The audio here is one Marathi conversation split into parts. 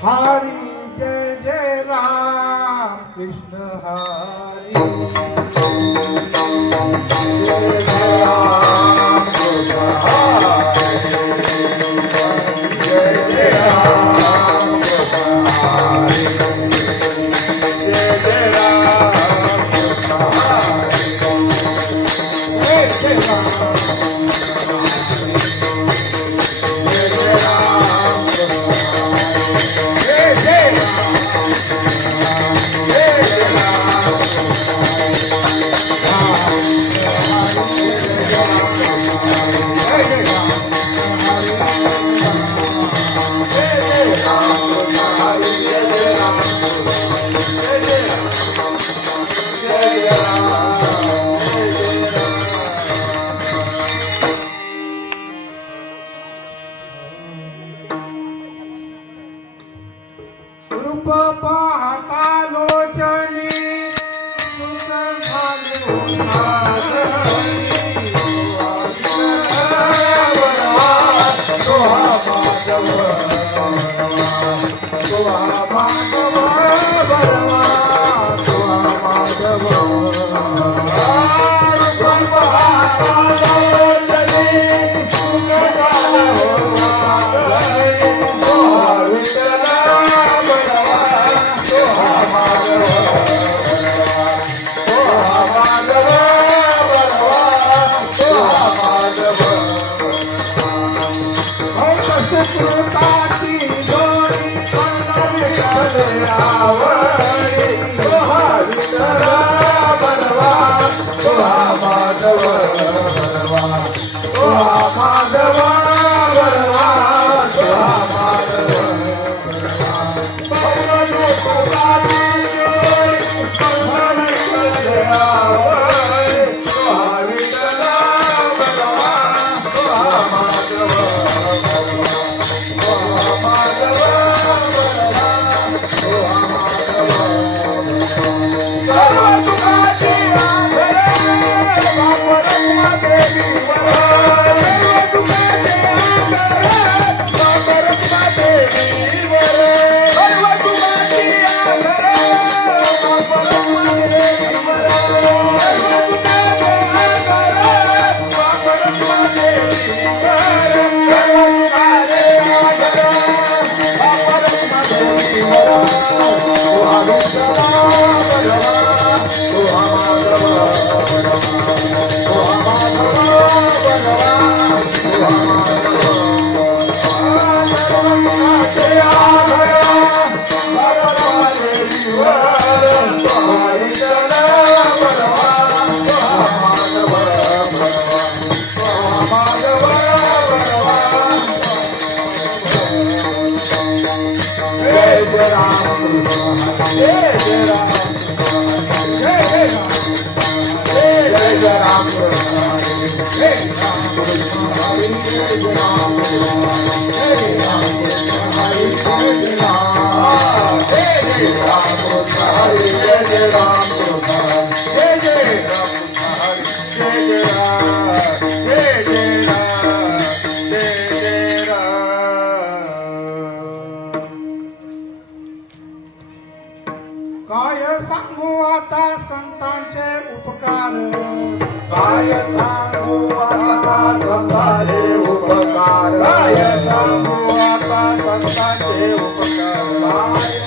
हरी जय जय राम कृष्ण हरी जय जय राम कृष्ण हरी जय जय राम कृष्ण हरी जय जय राम कृष्ण हरी जय जय राम रूप पाहता लोचनी सुख झाले काय सांगू आता संतांचे उपकार काय सांगू आता संतांचे उपकार काय सांगू आता संतांचे उपकार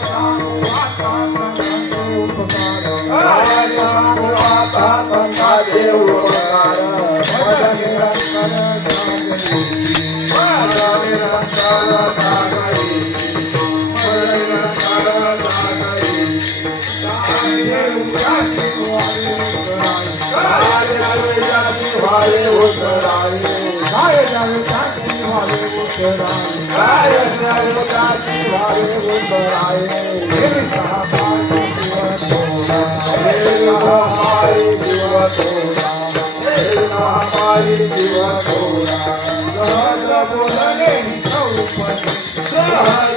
काय सांगू आता संतांचे उपकार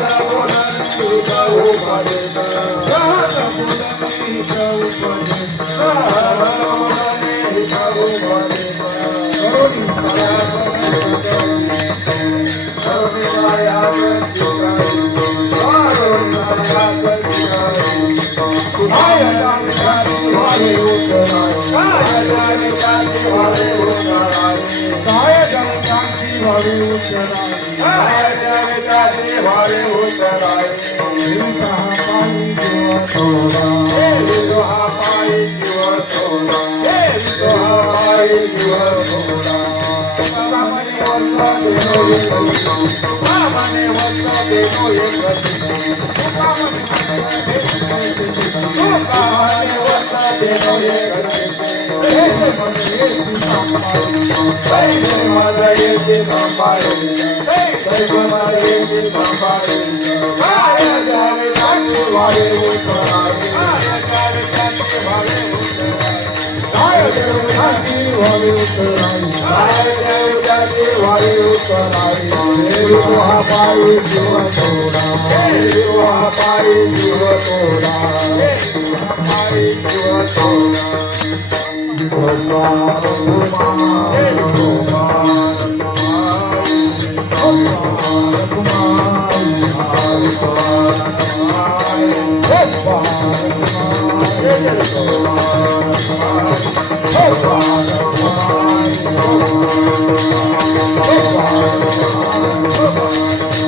काय सांगू आता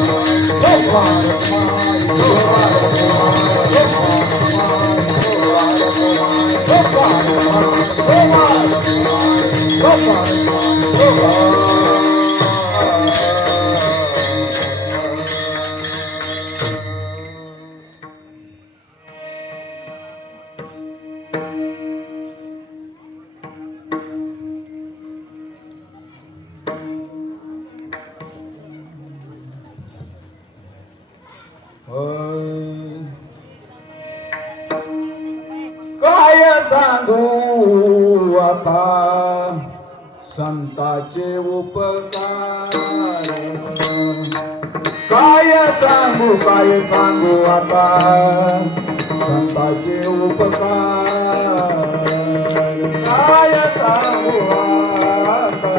संतांचे उपकार भजन निरंतर जागरी काय सांगू आता संतांचे उपकार काय सांगू आता संतांचे उपकार काय सांगू आता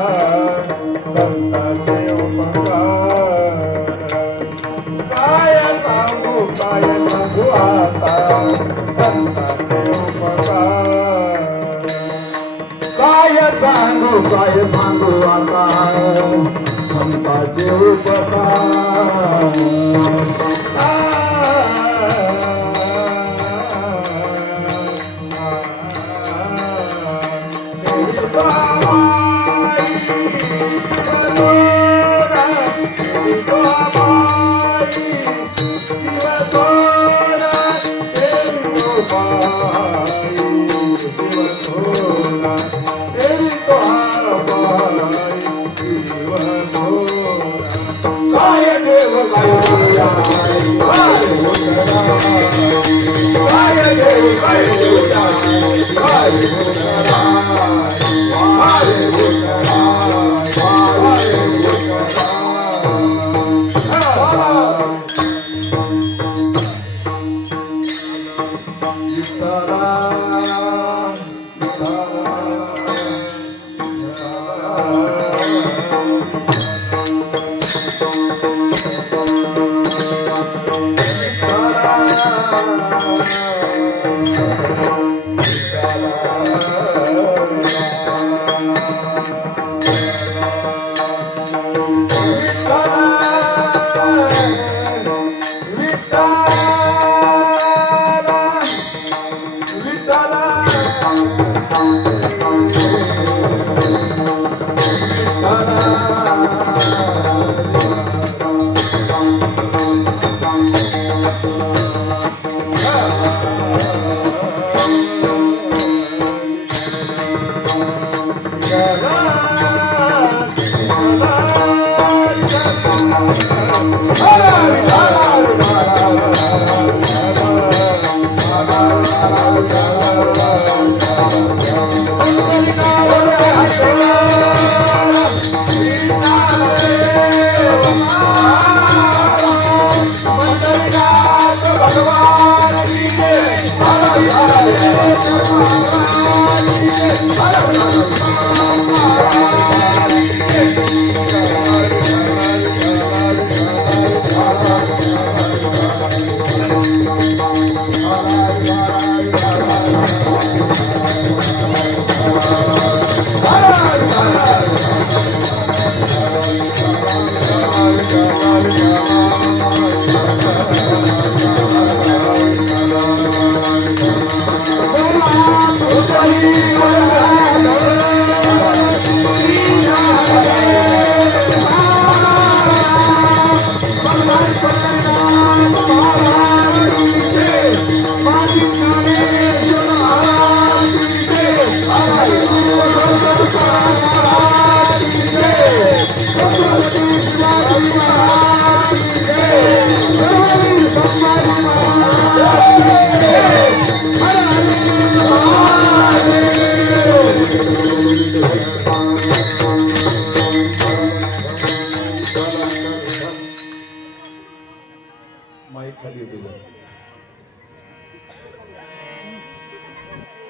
संतांचे उपकार काय सांगू आता संतांचे उपकार काय सांगू आता संतांचे उपकार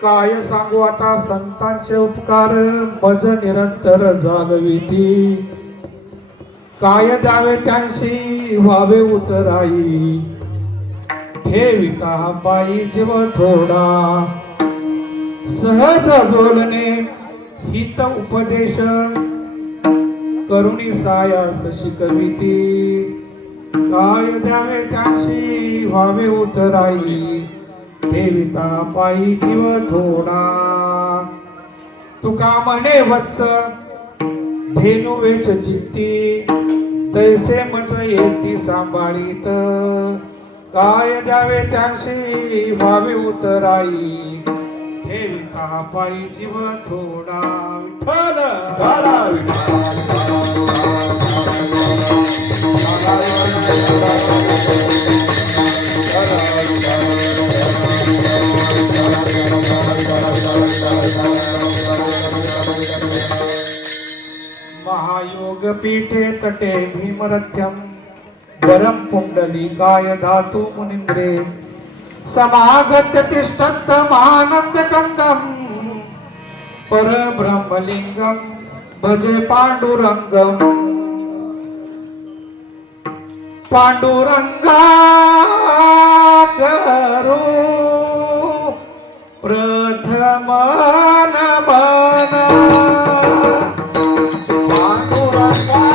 काय सांगू आता संतांचे उपकार मज निरंतर जागविती काय द्यावे त्यांची व्हावे उतराई ठेविता पायी जीव थोडा सहज बोलणे हित उपदेश करुणी सायास शिकविती काय द्यावे त्यांची व्हावे उतराई ठेविता पायी जीव थोडा तुका म्हणे वत्स धेनु वेच चित्ती तैसे मज येती सांभाळीत काय द्यावे त्यांशी व्हावे उतराई ठेविता पायी जीव थोडा महायोग पीठे तटे भीमरथ्यम वरम पुंडलिकाय धातु मुनिंद्रे समागत्य तिष्ठत मानंद कंदम परब्रह्मलिंगम भजे पांडुरंगम पांडुरंगा करो प्रथम नमन पांडुरंगा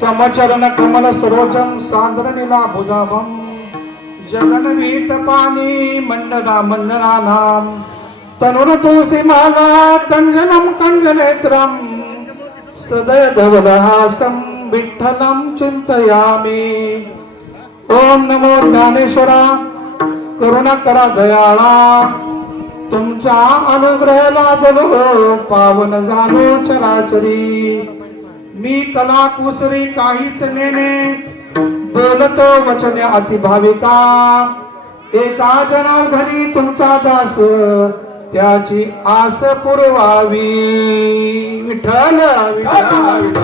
समचरण कमल सरोजम सांद्रनीला बुधाभम जगन्वीत पाणी मंडना मंडनानाम तनुरतोषि माला कंजनम कंजनेत्रम सदय धवलहासम विठ्ठलम चिंतयामि। ओम नमो ज्ञानेश्वरा करुणा करा दयाळा तुमचा अनुग्रह लादलो पावन झालो चराचरी। मी कला कुसरी काहीच नेणे बोलतो वचने अतिभाविका एका जनार्दनी तुमचा दास त्याची आस पुरवावी। विठ्ठल विठ्ठल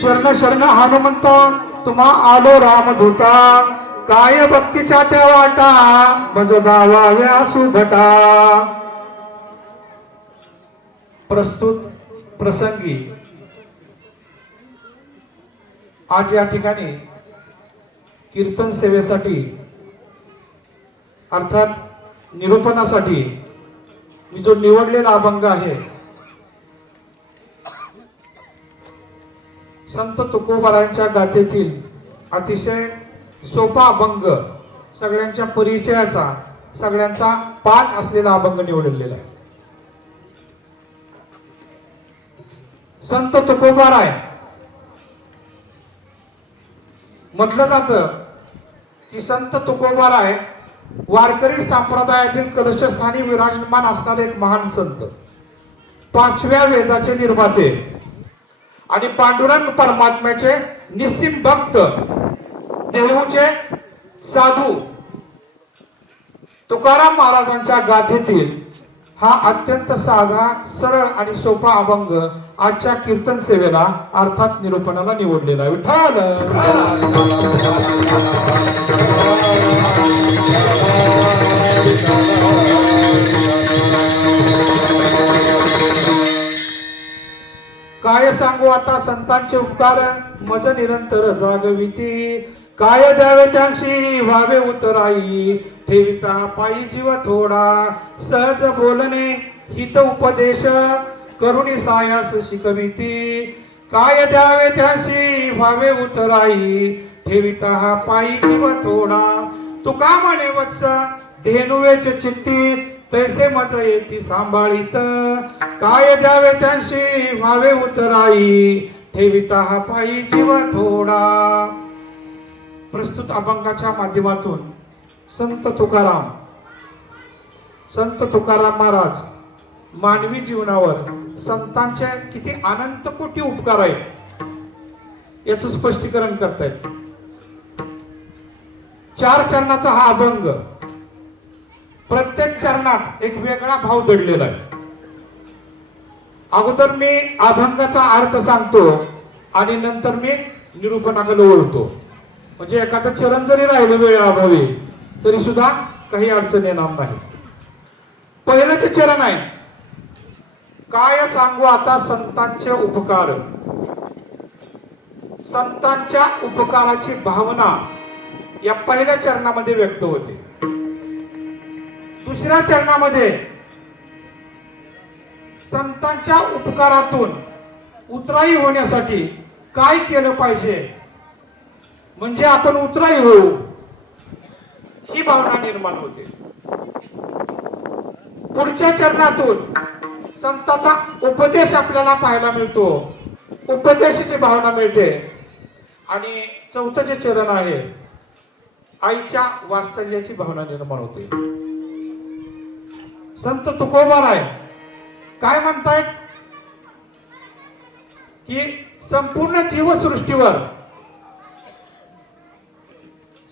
शरण शरण हनुमंत तुम्हा आलो रामदूता काय भक्तीच्या त्या वाटा भज दावाव्या सुभटा। प्रस्तुत प्रसंगी आज या ठिकाणी कीर्तन सेवेसाठी अर्थात निरूपणासाठी मी जो निवडलेला अभंग आहे संत तुकोबारायांच्या गाथेतील अतिशय सोपा अभंग सगळ्यांच्या परिचयाचा सगळ्यांचा पाठ असलेला अभंग निवडलेला आहे। संत तुकोबाराय म्हटलं जातं की संत तुकोबाराय वारकरी संप्रदायातील कलशस्थानी विराजमान असणारे एक महान संत, 5व्या वेदाचे निर्माते आणि पांडुरंग परमात्म्याचे निस्सीम भक्त, देहूचे साधू तुकाराम महाराजांच्या गाथेतील हा अत्यंत साधा सरळ आणि सोपा अभंग आजच्या कीर्तन सेवेला अर्थात निरूपणाला निवडलेला आहे। विठ्ठल काय सांगू आता संतांचे उपकार मज निरंतर जागविती। काय द्यावे त्यांशी व्हावे उतराई ठेविता पायी जीव थोडा। सहज बोलणे हित उपदेश करुणी सायास शिकविती। काय द्यावे त्यांशी व्हावे उतराई ठेविता हा पायी जीव थोडा। तुका म्हणे वत्स धेनुवेचे चित्ती तैसे मज येती सांभाळीत। काय द्यावे त्यांशी व्हावे उतराई ठेविता हा पायी जीव थोडा। प्रस्तुत अभंगाच्या माध्यमातून संत तुकाराम महाराज मानवी जीवनावर संतांचे किती अनंत कोटी उपकार आहेत याचं स्पष्टीकरण करतायत। 4 चरणाचा हा अभंग, प्रत्येक चरणात एक वेगळा भाव दडलेला आहे। अगोदर मी अभंगाचा अर्थ सांगतो आणि नंतर मी निरूपणाकडे वळतो, म्हणजे एखादं चरण जरी राहिलं वेळेअभावी तरी सुद्धा काही अडचण येणार नाही। पहिलं जे चरण आहे, काय सांगू आता संतांचे उपकार। संतांच्या उपकाराची भावना या पहिल्या चरणामध्ये व्यक्त होते। दुसऱ्या चरणामध्ये संतांच्या उपकारातून उतराई होण्यासाठी काय केलं पाहिजे, म्हणजे आपण उतराई होऊ, ही भावना निर्माण होते. पुढच्या चरणातून संताचा उपदेश आपल्याला पाहायला मिळतो, उपदेशाची भावना मिळते. आणि चौथं जे चरण आहे, आईच्या वात्सल्याची भावना निर्माण होते. संत तुकोबाराय काय म्हणतायत की संपूर्ण जीवसृष्टीवर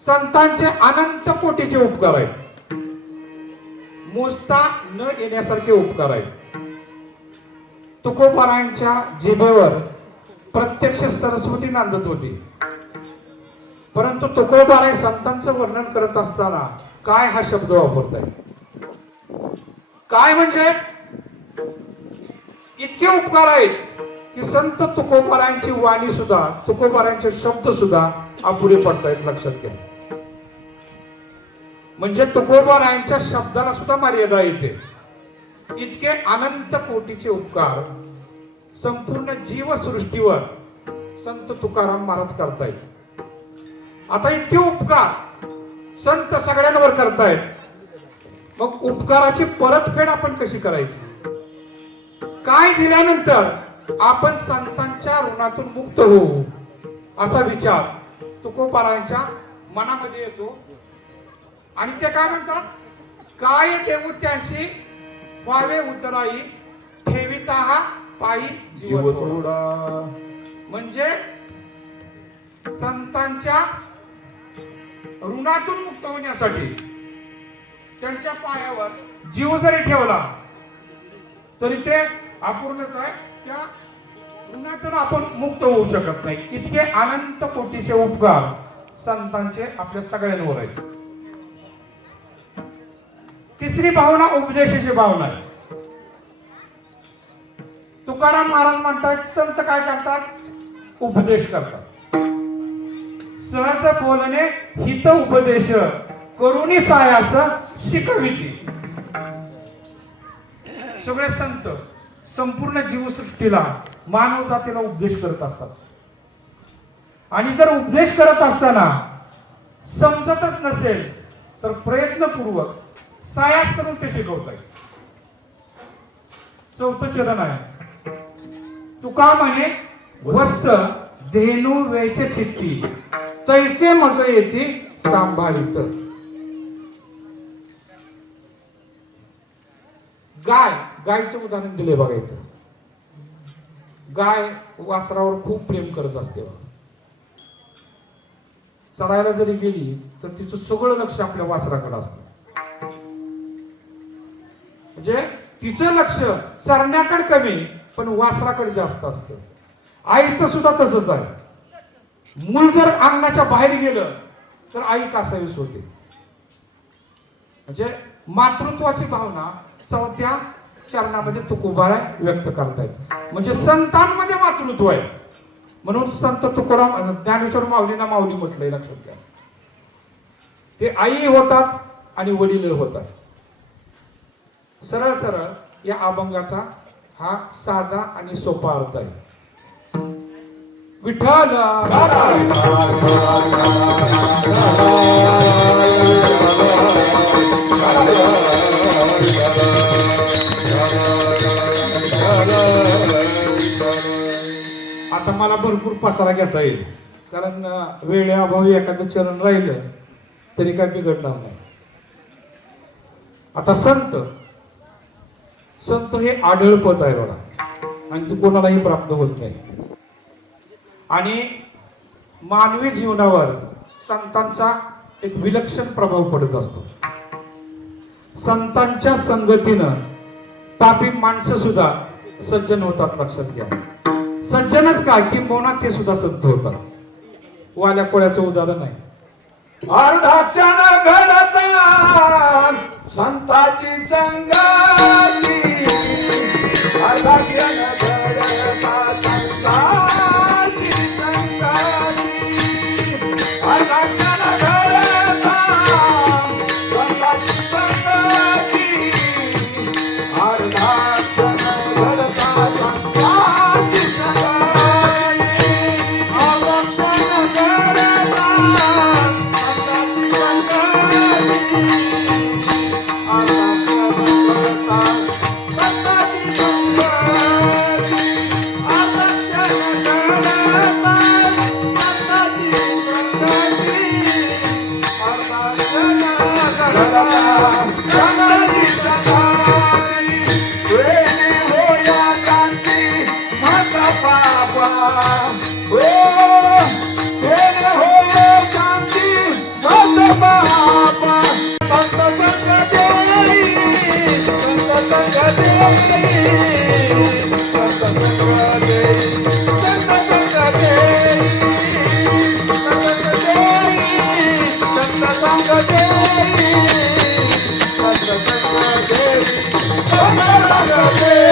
संतांचे अनंत कोटीचे उपकार आहेत, मोजता न येण्यासारखे उपकार आहेत. तुकोबारायांच्या जिभेवर प्रत्यक्ष सरस्वती नांदत होती. परंतु तुकोबाराय संतांचं वर्णन करत असताना काय हा शब्द वापरताय, काय म्हणजे इतके उपकार आहेत की संत तुकोबारायांची वाणी सुद्धा, तुकोबारायांचे शब्द सुद्धा अपुरे पडतायत. लक्षात घ्या, म्हणजे तुकोबारायांच्या शब्दाला सुद्धा मर्यादा येते. इतके अनंत कोटीचे उपकार संपूर्ण जीवसृष्टीवर संत तुकाराम महाराज करतायत. आता इतके उपकार संत सगळ्यांवर करतायत, मग उपकाराची परतफेड आपण कशी करायची, काय दिल्यानंतर आपण संतांच्या ऋणातून मुक्त होऊ, असा विचार तुकोबारायांच्या मनामध्ये येतो. आणि ते काय म्हणतात, काय देऊ त्याशी व्हावे उतराई, ठेविता हा पायी जीव थोडा. म्हणजे संतांच्या ऋणातून मुक्त होण्यासाठी त्यांच्या पायावर जीव जरी ठेवला तरी ते अपूर्णच आहे. त्या ऋणातून आपण मुक्त होऊ शकत नाही. इतके अनंत कोटीचे उपकार संतांचे आपल्या सगळ्यांवर आहेत. तिसरी भावना उपदेशाची भावना आहे. तुकाराम महाराज म्हणतात, संत काय करतात, उपदेश करतात. सहज बोलणे हित उपदेश, करुणी सायास शिकविती. सगळे संत संपूर्ण जीवसृष्टीला, मानव जातीला उपदेश करत असतात. आणि जर उपदेश करत असताना समजतच नसेल तर प्रयत्नपूर्वक सायास करून ते शिकवतात. चौथं चरण आहे, तुका म्हणे वत्स धेनू वेचे चित्ती, तैसे मज येते सांभाळीत. गायचं उदाहरण दिले बघा इथं. गाय वासरावर खूप प्रेम करत असते. चरायला जरी गेली तर तिचं सगळं लक्ष आपल्या वासराकडे असतं. म्हणजे तिचं लक्ष चरण्याकडे कमी पण वासराकडे जास्त असतं. आईचं सुद्धा तसंच आहे. मूल जर अंगणाच्या बाहेर गेलं तर आई कासावीस होते. म्हणजे मातृत्वाची भावना चौथ्या चरणामध्ये तुकोबाराय व्यक्त करतायत. म्हणजे संतांमध्ये मातृत्व आहे. म्हणून संत तुकाराम, ज्ञानेश्वर माऊलींना माऊली म्हटलंय. लक्षात घ्या, ते आई होतात आणि वडील होतात. सरळ सरळ या अभंगाचा हा साधा आणि सोपा अर्थ आहे. विठ्ठल आता मला भरपूर पसारा घेता येईल, कारण वेळेअभावी एखादं चरण राहिलं तरी काय बिघडणार नाही. आता संत हे आढळ पद आहे बघा, आणि ते कोणालाही प्राप्त होत नाही. आणि मानवी जीवनावर संतांचा एक विलक्षण प्रभाव पडत असतो. संतांच्या संगतीनं पापी माणसं सुद्धा सज्जन होतात. लक्षात घ्या, सज्जनच काय किंबहुना ते सुद्धा संत होतात. वाल्या कोळ्याचं उदाहरण आहे. अर्धाक्षण घडता संताची संगती, अर्धाक्षण घडता संताची संगती, अर्धाक्षण घडता संताची संगती, अर्धाक्षण हो तेने होय शांती मत बापा संत संग देई संत संग देई संत संग देई संत संग देई संत संग देई संत संग देई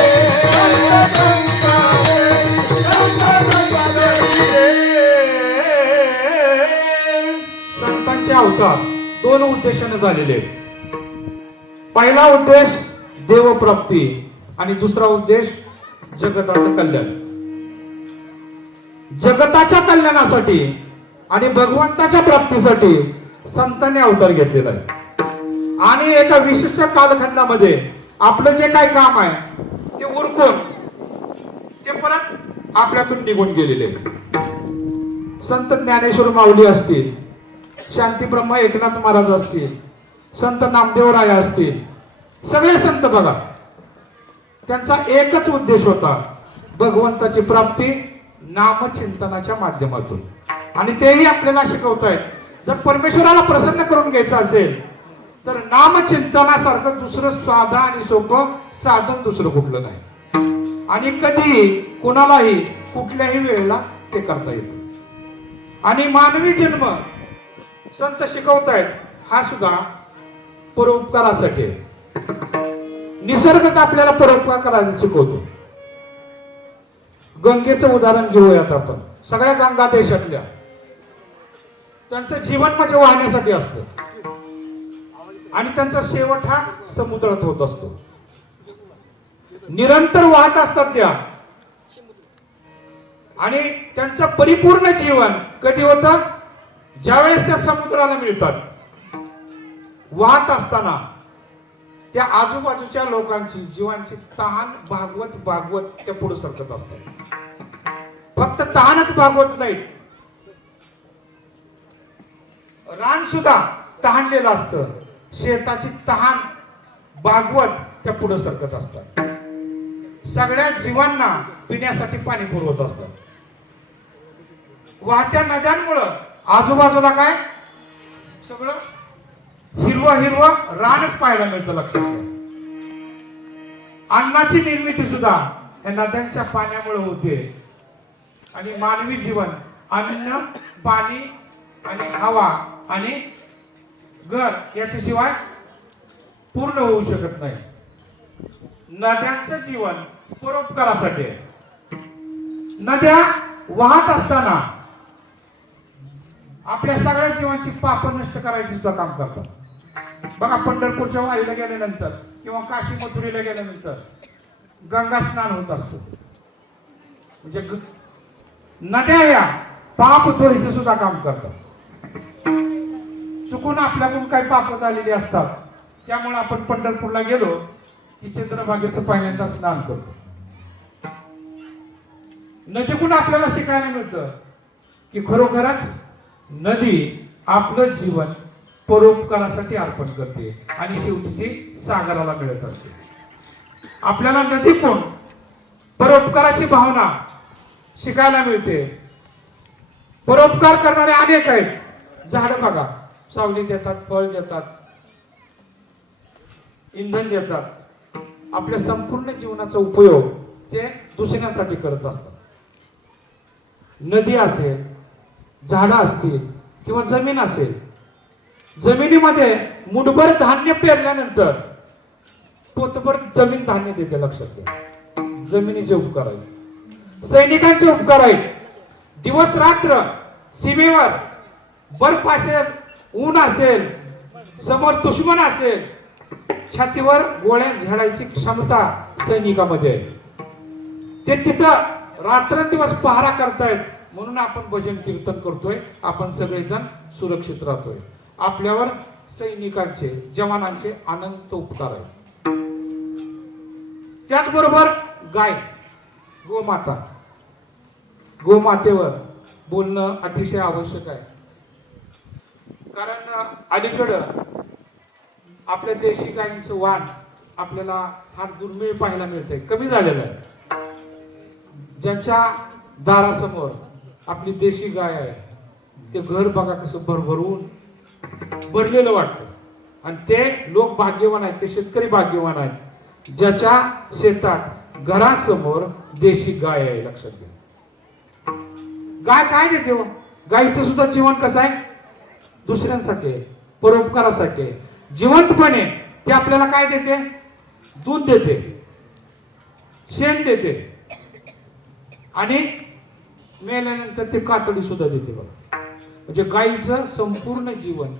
संतांचे अवतार दोन उद्देशाने झालेले. पहिला उद्देश देवप्राप्ती आणि दुसरा उद्देश जगताचं कल्याण. जगताच्या कल्याणासाठी आणि भगवंताच्या प्राप्तीसाठी संतांनी अवतार घेतलेला आहे. आणि एका विशिष्ट कालखंडामध्ये आपलं जे काय काम आहे ते उरकून ते परत आपल्यातून निघून गेलेले. संत ज्ञानेश्वर माऊली असतील, शांती ब्रह्म एकनाथ महाराज असतील, संत नामदेवराय असतील, सगळे संत बघा, त्यांचा एकच उद्देश होता भगवंताची प्राप्ती नामचिंतनाच्या माध्यमातून. आणि तेही आपल्याला शिकवतायत, जर परमेश्वराला प्रसन्न करून घ्यायचं असेल तर नामचिंतनासारखं दुसरं साधं आणि सोपं साधन दुसरं कुठलं नाही. आणि कधी कोणालाही कुठल्याही वेळेला ते करता येतं. आणि मानवी जन्म संत शिकवतायत हा सुद्धा परोपकारासाठी आहे. निसर्गच आपल्याला परोपकार करायला शिकवतो. गंगेचं उदाहरण घेऊयात आपण. सगळ्या गंगा देशातल्या त्यांचं जीवन म्हणजे वाहण्यासाठी असतं आणि त्यांचा शेवट हा समुद्रात होत असतो. निरंतर वाहत असतात त्या. आणि त्यांचं परिपूर्ण जीवन कधी होतं? ज्यावेळेस त्या समुद्राला मिळतात. वाहत असताना त्या आजूबाजूच्या लोकांची जीवांची तहान भागवत भागवत त्या पुढे सरकत असतात. फक्त तहानच भागवत नाही, रान सुद्धा तहानलेलं असतं. शेताची तहान भागवत त्या पुढे सरकत असतात. सगळ्या जीवांना पिण्यासाठी पाणी पुरवत असतात. वाहत्या नद्यांमुळं आजूबाजूला काय सगळं हिरवं हिरवं रानच पाहायला मिळतं. लक्षात घ्या, अन्नाची निर्मिती सुद्धा या नद्यांच्या पाण्यामुळे होते. आणि मानवी जीवन अन्न, पाणी आणि हवा आणि घर याच्याशिवाय पूर्ण होऊ शकत नाही. नद्यांचं जीवन परोपकारासाठी आहे. नद्या वाहत असताना आपल्या सगळ्या जीवांची पाप नष्ट करायची सुद्धा काम करतात. बघा, पंढरपूरच्या वारीला गेल्यानंतर किंवा काशी मथुरीला गेल्यानंतर गंगा स्नान होत असतो. म्हणजे नद्या या पाप धुवायचं सुद्धा काम करतात. चुकून आपल्याकडून काही पाप झालेली असतात, त्यामुळे आपण पंढरपूरला गेलो की चंद्रभागेचं पहिल्यांदा स्नान करतो. नदीकडून आपल्याला शिकायला मिळतं की खरोखरच नदी आपलं जीवन परोपकारासाठी अर्पण करते आणि शेवटी ती सागराला मिळत असते. आपल्याला नदीकडून परोपकाराची भावना शिकायला मिळते. परोपकार करणारे अनेक आहेत. झाडं बघा, सावली देतात, फळ देतात, इंधन देतात. आपल्या संपूर्ण जीवनाचा उपयोग ते दुसऱ्यांसाठी करत असतात. नदी असेल, झाडं असतील किंवा जमीन असेल, जमिनीमध्ये मुठभर धान्य पेरल्यानंतर पोतभर जमीन धान्य देते. लक्षात घ्या, जमिनीचे उपकार आहेत, सैनिकांचे उपकार आहेत. दिवस रात्र सीमेवर बर्फ असेल, ऊन असेल, समोर दुश्मन असेल, छातीवर गोळ्या झाडायची क्षमता सैनिकामध्ये आहे. ते तिथं रात्रंदिवस पहारा करतायत. म्हणून आपण भजन कीर्तन करतोय, आपण सगळेजण सुरक्षित राहतोय. आपल्यावर सैनिकांचे, जवानांचे अनंत उपकार आहेत. त्याचबरोबर गाय, गोमाता, गोमातेवर बोलणं अतिशय आवश्यक आहे. कारण अलीकडं आपल्या देशी गायींचं वाण आपल्याला फार दुर्मिळ पाहायला मिळतंय, कमी झालेलं आहे. ज्यांच्या दारासमोर आपली देशी गाय आहे, ते घर बघा कसं भरभरून भरलेलं वाटतं. आणि ते लोक भाग्यवान आहेत, ते शेतकरी भाग्यवान आहेत ज्याच्या शेतात घरासमोर देशी गाय आहे. लक्षात घ्या. गाय काय देते हो? गायीचं सुद्धा जीवन कसं आहे? दुसऱ्यांसाठी आहे, परोपकारासाठी आहे. जिवंतपणे ते आपल्याला काय देते? दूध देते, शेण देते आणि मेल्यानंतर ते कातडी सुद्धा देते बघा. म्हणजे गायीचं संपूर्ण जीवन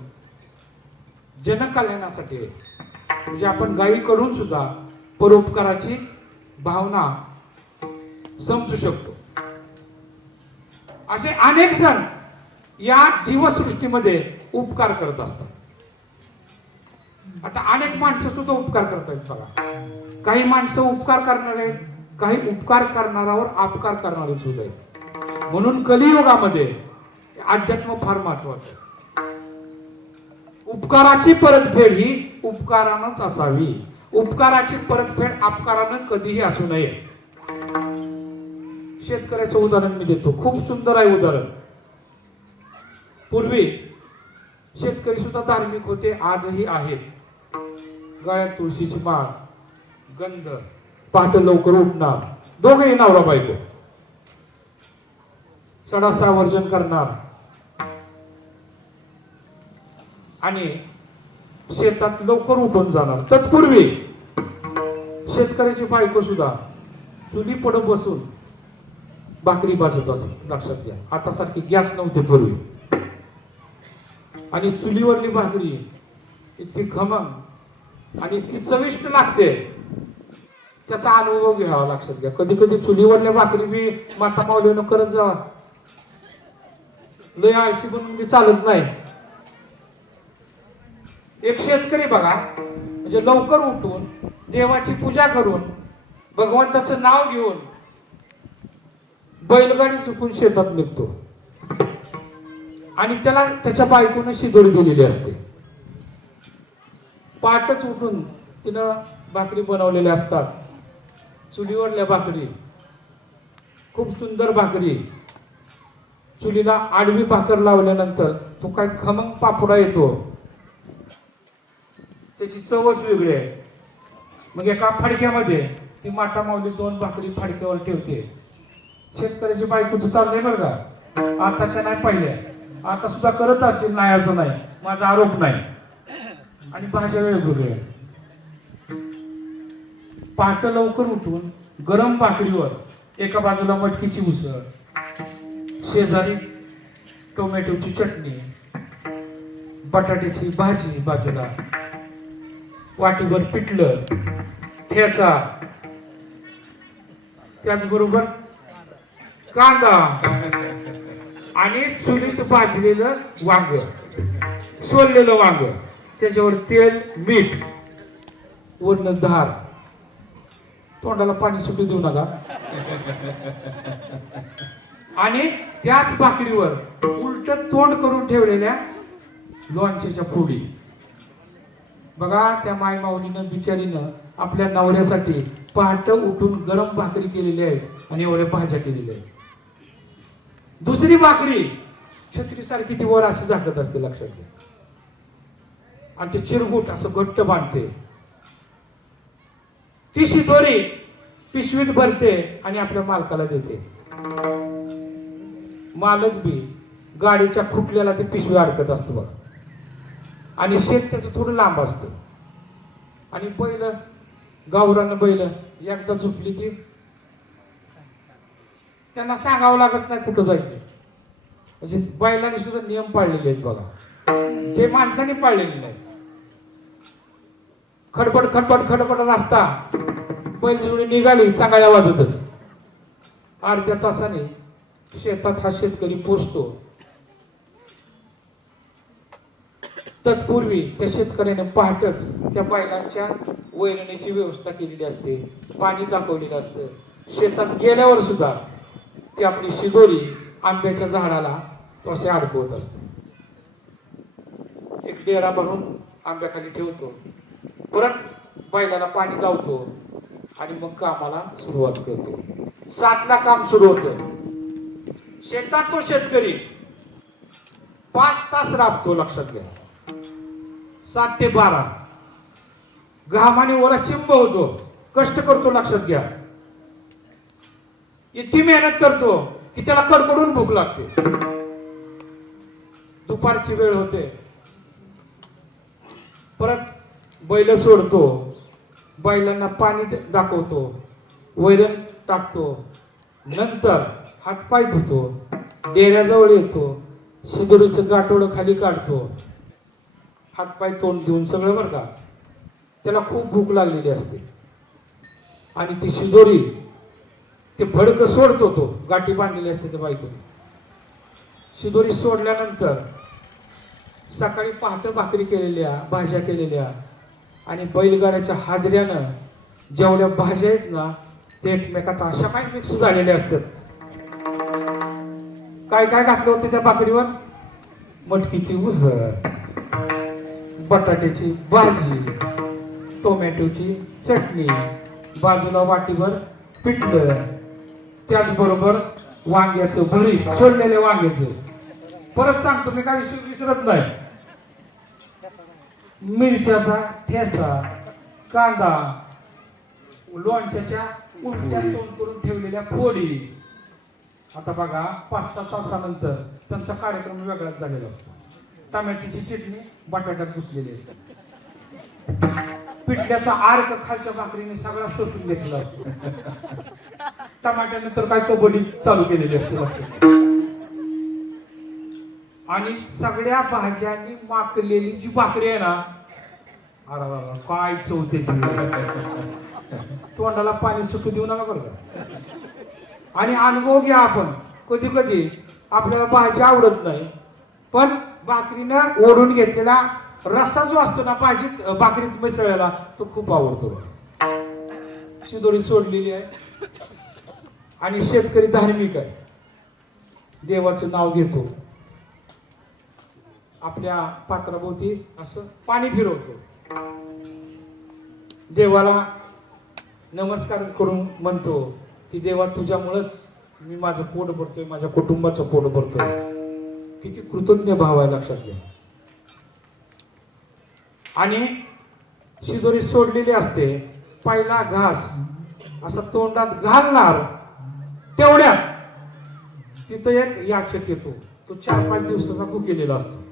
जनकल्याणासाठी आहे. म्हणजे आपण गायीकडून सुद्धा परोपकाराची भावना समजू शकतो. असे अनेक जण या जीवसृष्टीमध्ये उपकार करत असतात. आता अनेक माणसं सुद्धा उपकार करतात बघा. काही माणसं उपकार करणार आहेत, काही उपकार करणारावर अपकार करणारे सुद्धा आहेत. म्हणून कलियुगामध्ये अध्यात्म फार महत्वाचं आहे. उपकाराची परतफेड ही उपकारानंच असावी. उपकाराची परतफेड अपकारानं कधीही असू नये. शेतकऱ्याचं उदाहरण मी देतो, खूप सुंदर आहे उदाहरण. पूर्वी शेतकरी सुद्धा धार्मिक होते, आजही आहेत. गळ्यात तुळशीची माळ, गंध, पहाटे लवकर उठणार, दोघेही नवरा बायको, सडा सावर्जन करणार आणि शेतात लवकर उठून जाणार. तत्पूर्वी शेतकऱ्याची बायको सुद्धा चुली पड बसून भाकरी भाजत असे. लक्षात घ्या, आता सारखी गॅस नव्हते पूर्वी. आणि चुलीवरली भाकरी इतकी खमंग आणि इतकी चविष्ट लागते, त्याचा अनुभव घ्यावा. लक्षात घ्या, कधी कधी चुलीवरल्या भाकरी बी माता माऊलीनं करत जावा. लय आळशी बनून बी चालत नाही. एक शेतकरी बघा, म्हणजे लवकर उठून देवाची पूजा करून भगवंताचं नाव घेऊन बैलगाडी चुकून शेतात निघतो आणि त्याला त्याच्या बायकोनं शिदोरी दिलेली असते. पाटच उठून तिनं भाकरी बनवलेल्या असतात, चुलीवरल्या भाकरी, खूप सुंदर भाकरी. चुलीला आडवी भाकर लावल्यानंतर तो काय खमंग पापडा येतो, त्याची चवच वेगळी आहे. मग एका फडक्यामध्ये ती माता माऊली 2 भाकरी फडक्यावर ठेवते. शेतकऱ्याची बायको तर चाललंय बरं का, आताच्या नाही पाहिल्या, आता सुद्धा करत असेल, नाही असं नाही, माझा आरोप नाही. आणि भाज्या वेगवेगळ्या. पहाटे लवकर उठून गरम भाकरीवर एका बाजूला मटकीची उसळ, शेजारी टोमॅटोची चटणी, बटाट्याची भाजी बाजूला, वाटीभर पिठलं, ठेचा, त्याचबरोबर कांदा आणि चुलीत भाजलेलं वांग, सोललेलं वांग, त्याच्यावर तेल, मीठ, वरनं धार. तोंडाला पाणी सुटू देऊ नका. आणि त्याच भाकरीवर उलट तोंड करून ठेवलेल्या लोणच्याच्या फोडी. बघा, त्या माय माऊलीनं बिचारीनं आपल्या नवऱ्यासाठी पहाटे उठून गरम भाकरी केलेली आहे आणि एवढ्या भाज्या केलेल्या आहेत. दुसरी भाकरी छत्रीसारखी ती वर अशी झाकत असते. लक्षात घ्या. आणि ते चिरगुट असं घट्ट बांधते. ती शिदोरी पिशवीत भरते आणि आपल्या मालकाला देते. मालक बी गाडीच्या खुटल्याला ती पिशवी अडकत असतो बघा. आणि शेत त्याचं थोडं लांब असतं. आणि बैल, गावरान बैल एकदा झोपली की त्यांना सांगावं लागत नाही कुठं जायचं. म्हणजे बैलांनी सुद्धा नियम पाळलेले आहेत बघा, जे माणसाने पाळलेले नाही. खडबड खडबड खडबड रस्ता, बैलजोडी निघाली चांगल्या वाजतच. अर्ध्या तासाने शेतात हा शेतकरी पोचतो. तत्पूर्वी त्या शेतकऱ्याने पहाटच त्या बैलांच्या वैरणीची व्यवस्था केलेली असते, पाणी दाखवलेलं असतं. शेतात गेल्यावर सुद्धा ती आपली शिदोरी आंब्याच्या झाडाला तो असे अडकवत असतो. एक डेरा भरून आंब्याखाली ठेवतो, परत बैलाला पाणी लावतो आणि मग कामाला सुरुवात करतो. 7ला काम सुरू होतं. शेतात तो शेतकरी 5 तास राबतो, लक्षात घ्या. 7 ते 12 घामाने ओला चिंब होतो, कष्ट करतो, लक्षात घ्या. इतकी मेहनत करतो की त्याला कडकडून भूक लागते. दुपारची वेळ होते, परत बैल सोडतो, बैलांना पाणी दाखवतो, वैरण टाकतो, नंतर हातपाय धुतो, डेऱ्याजवळ येतो, शिदोरीचं गाठोडं खाली काढतो, हातपाय तोंड देऊन सगळं, बरं का. त्याला खूप भूक लागलेली असते आणि ती शिदोरी ते भडक सोडतो, तो गाठी बांधलेली असते त्या बायकोने. शिदोरी सोडल्यानंतर सकाळी पहाटे भाकरी केलेल्या, भाज्या केलेल्या आणि बैलगाड्याच्या हादऱ्यानं जेवढ्या भाज्या आहेत ना, ते एकमेकात अशा काही मिक्स झालेल्या असतात. काय काय घातलं होतं त्या भाकरीवर? मटकीची उसळ, बटाट्याची भाजी, टोमॅटोची चटणी, बाजूला वाटीभर पिठलं, त्याचबरोबर वांग्याचं भरीत, सोडलेले वांग्याचं. परत सांगतो, मी काय विसरत नाही. मिरच्याचा ठेचा, कांदा, लोणच्याच्या उलट्या तोंड करून ठेवलेल्या फोडी. आता बघा, 5-6 तासानंतर त्यांचा कार्यक्रम वेगळाच झालेला असतो. टमॅटोची चटणी बटाट्यात घुसलेली असते, पिठल्याचा आर्क खालच्या भाकरीने सगळा शोषून घेतला. टमाट्यानंतर काय कबड्डी चालू केलेली असते, आणि सगळ्या भाज्यांनी माकलेली जी भाकरी आहे ना, अरे काय चव त्याची. तोंडाला पाणी सुटू देऊ नका बरं का. आणि अनुभव घ्या आपण, कधी कधी आपल्याला भाजी आवडत नाही, पण भाकरीनं ओढून घेतलेला रस्सा जो असतो ना भाकरीत मिसळलेला, तो खूप आवडतो. शिदोरी सोडलेली आहे आणि शेतकरी धार्मिक आहे, देवाचं नाव घेतो, आपल्या पात्राभोवती असं पाणी फिरवतो, देवाला नमस्कार करून म्हणतो की देवा, तुझ्यामुळेच मी माझं पोट भरतोय, माझ्या कुटुंबाचं पोट भरतोय. किती कृतज्ञ भाव आहे, लक्षात घ्या. आणि शिदोरी सोडलेली असते, पहिला घास असा तोंडात घालणार तेवढ्यात तिथं एक याचक येतो, तो 4-5 दिवसाचा भुकेलेला असतो,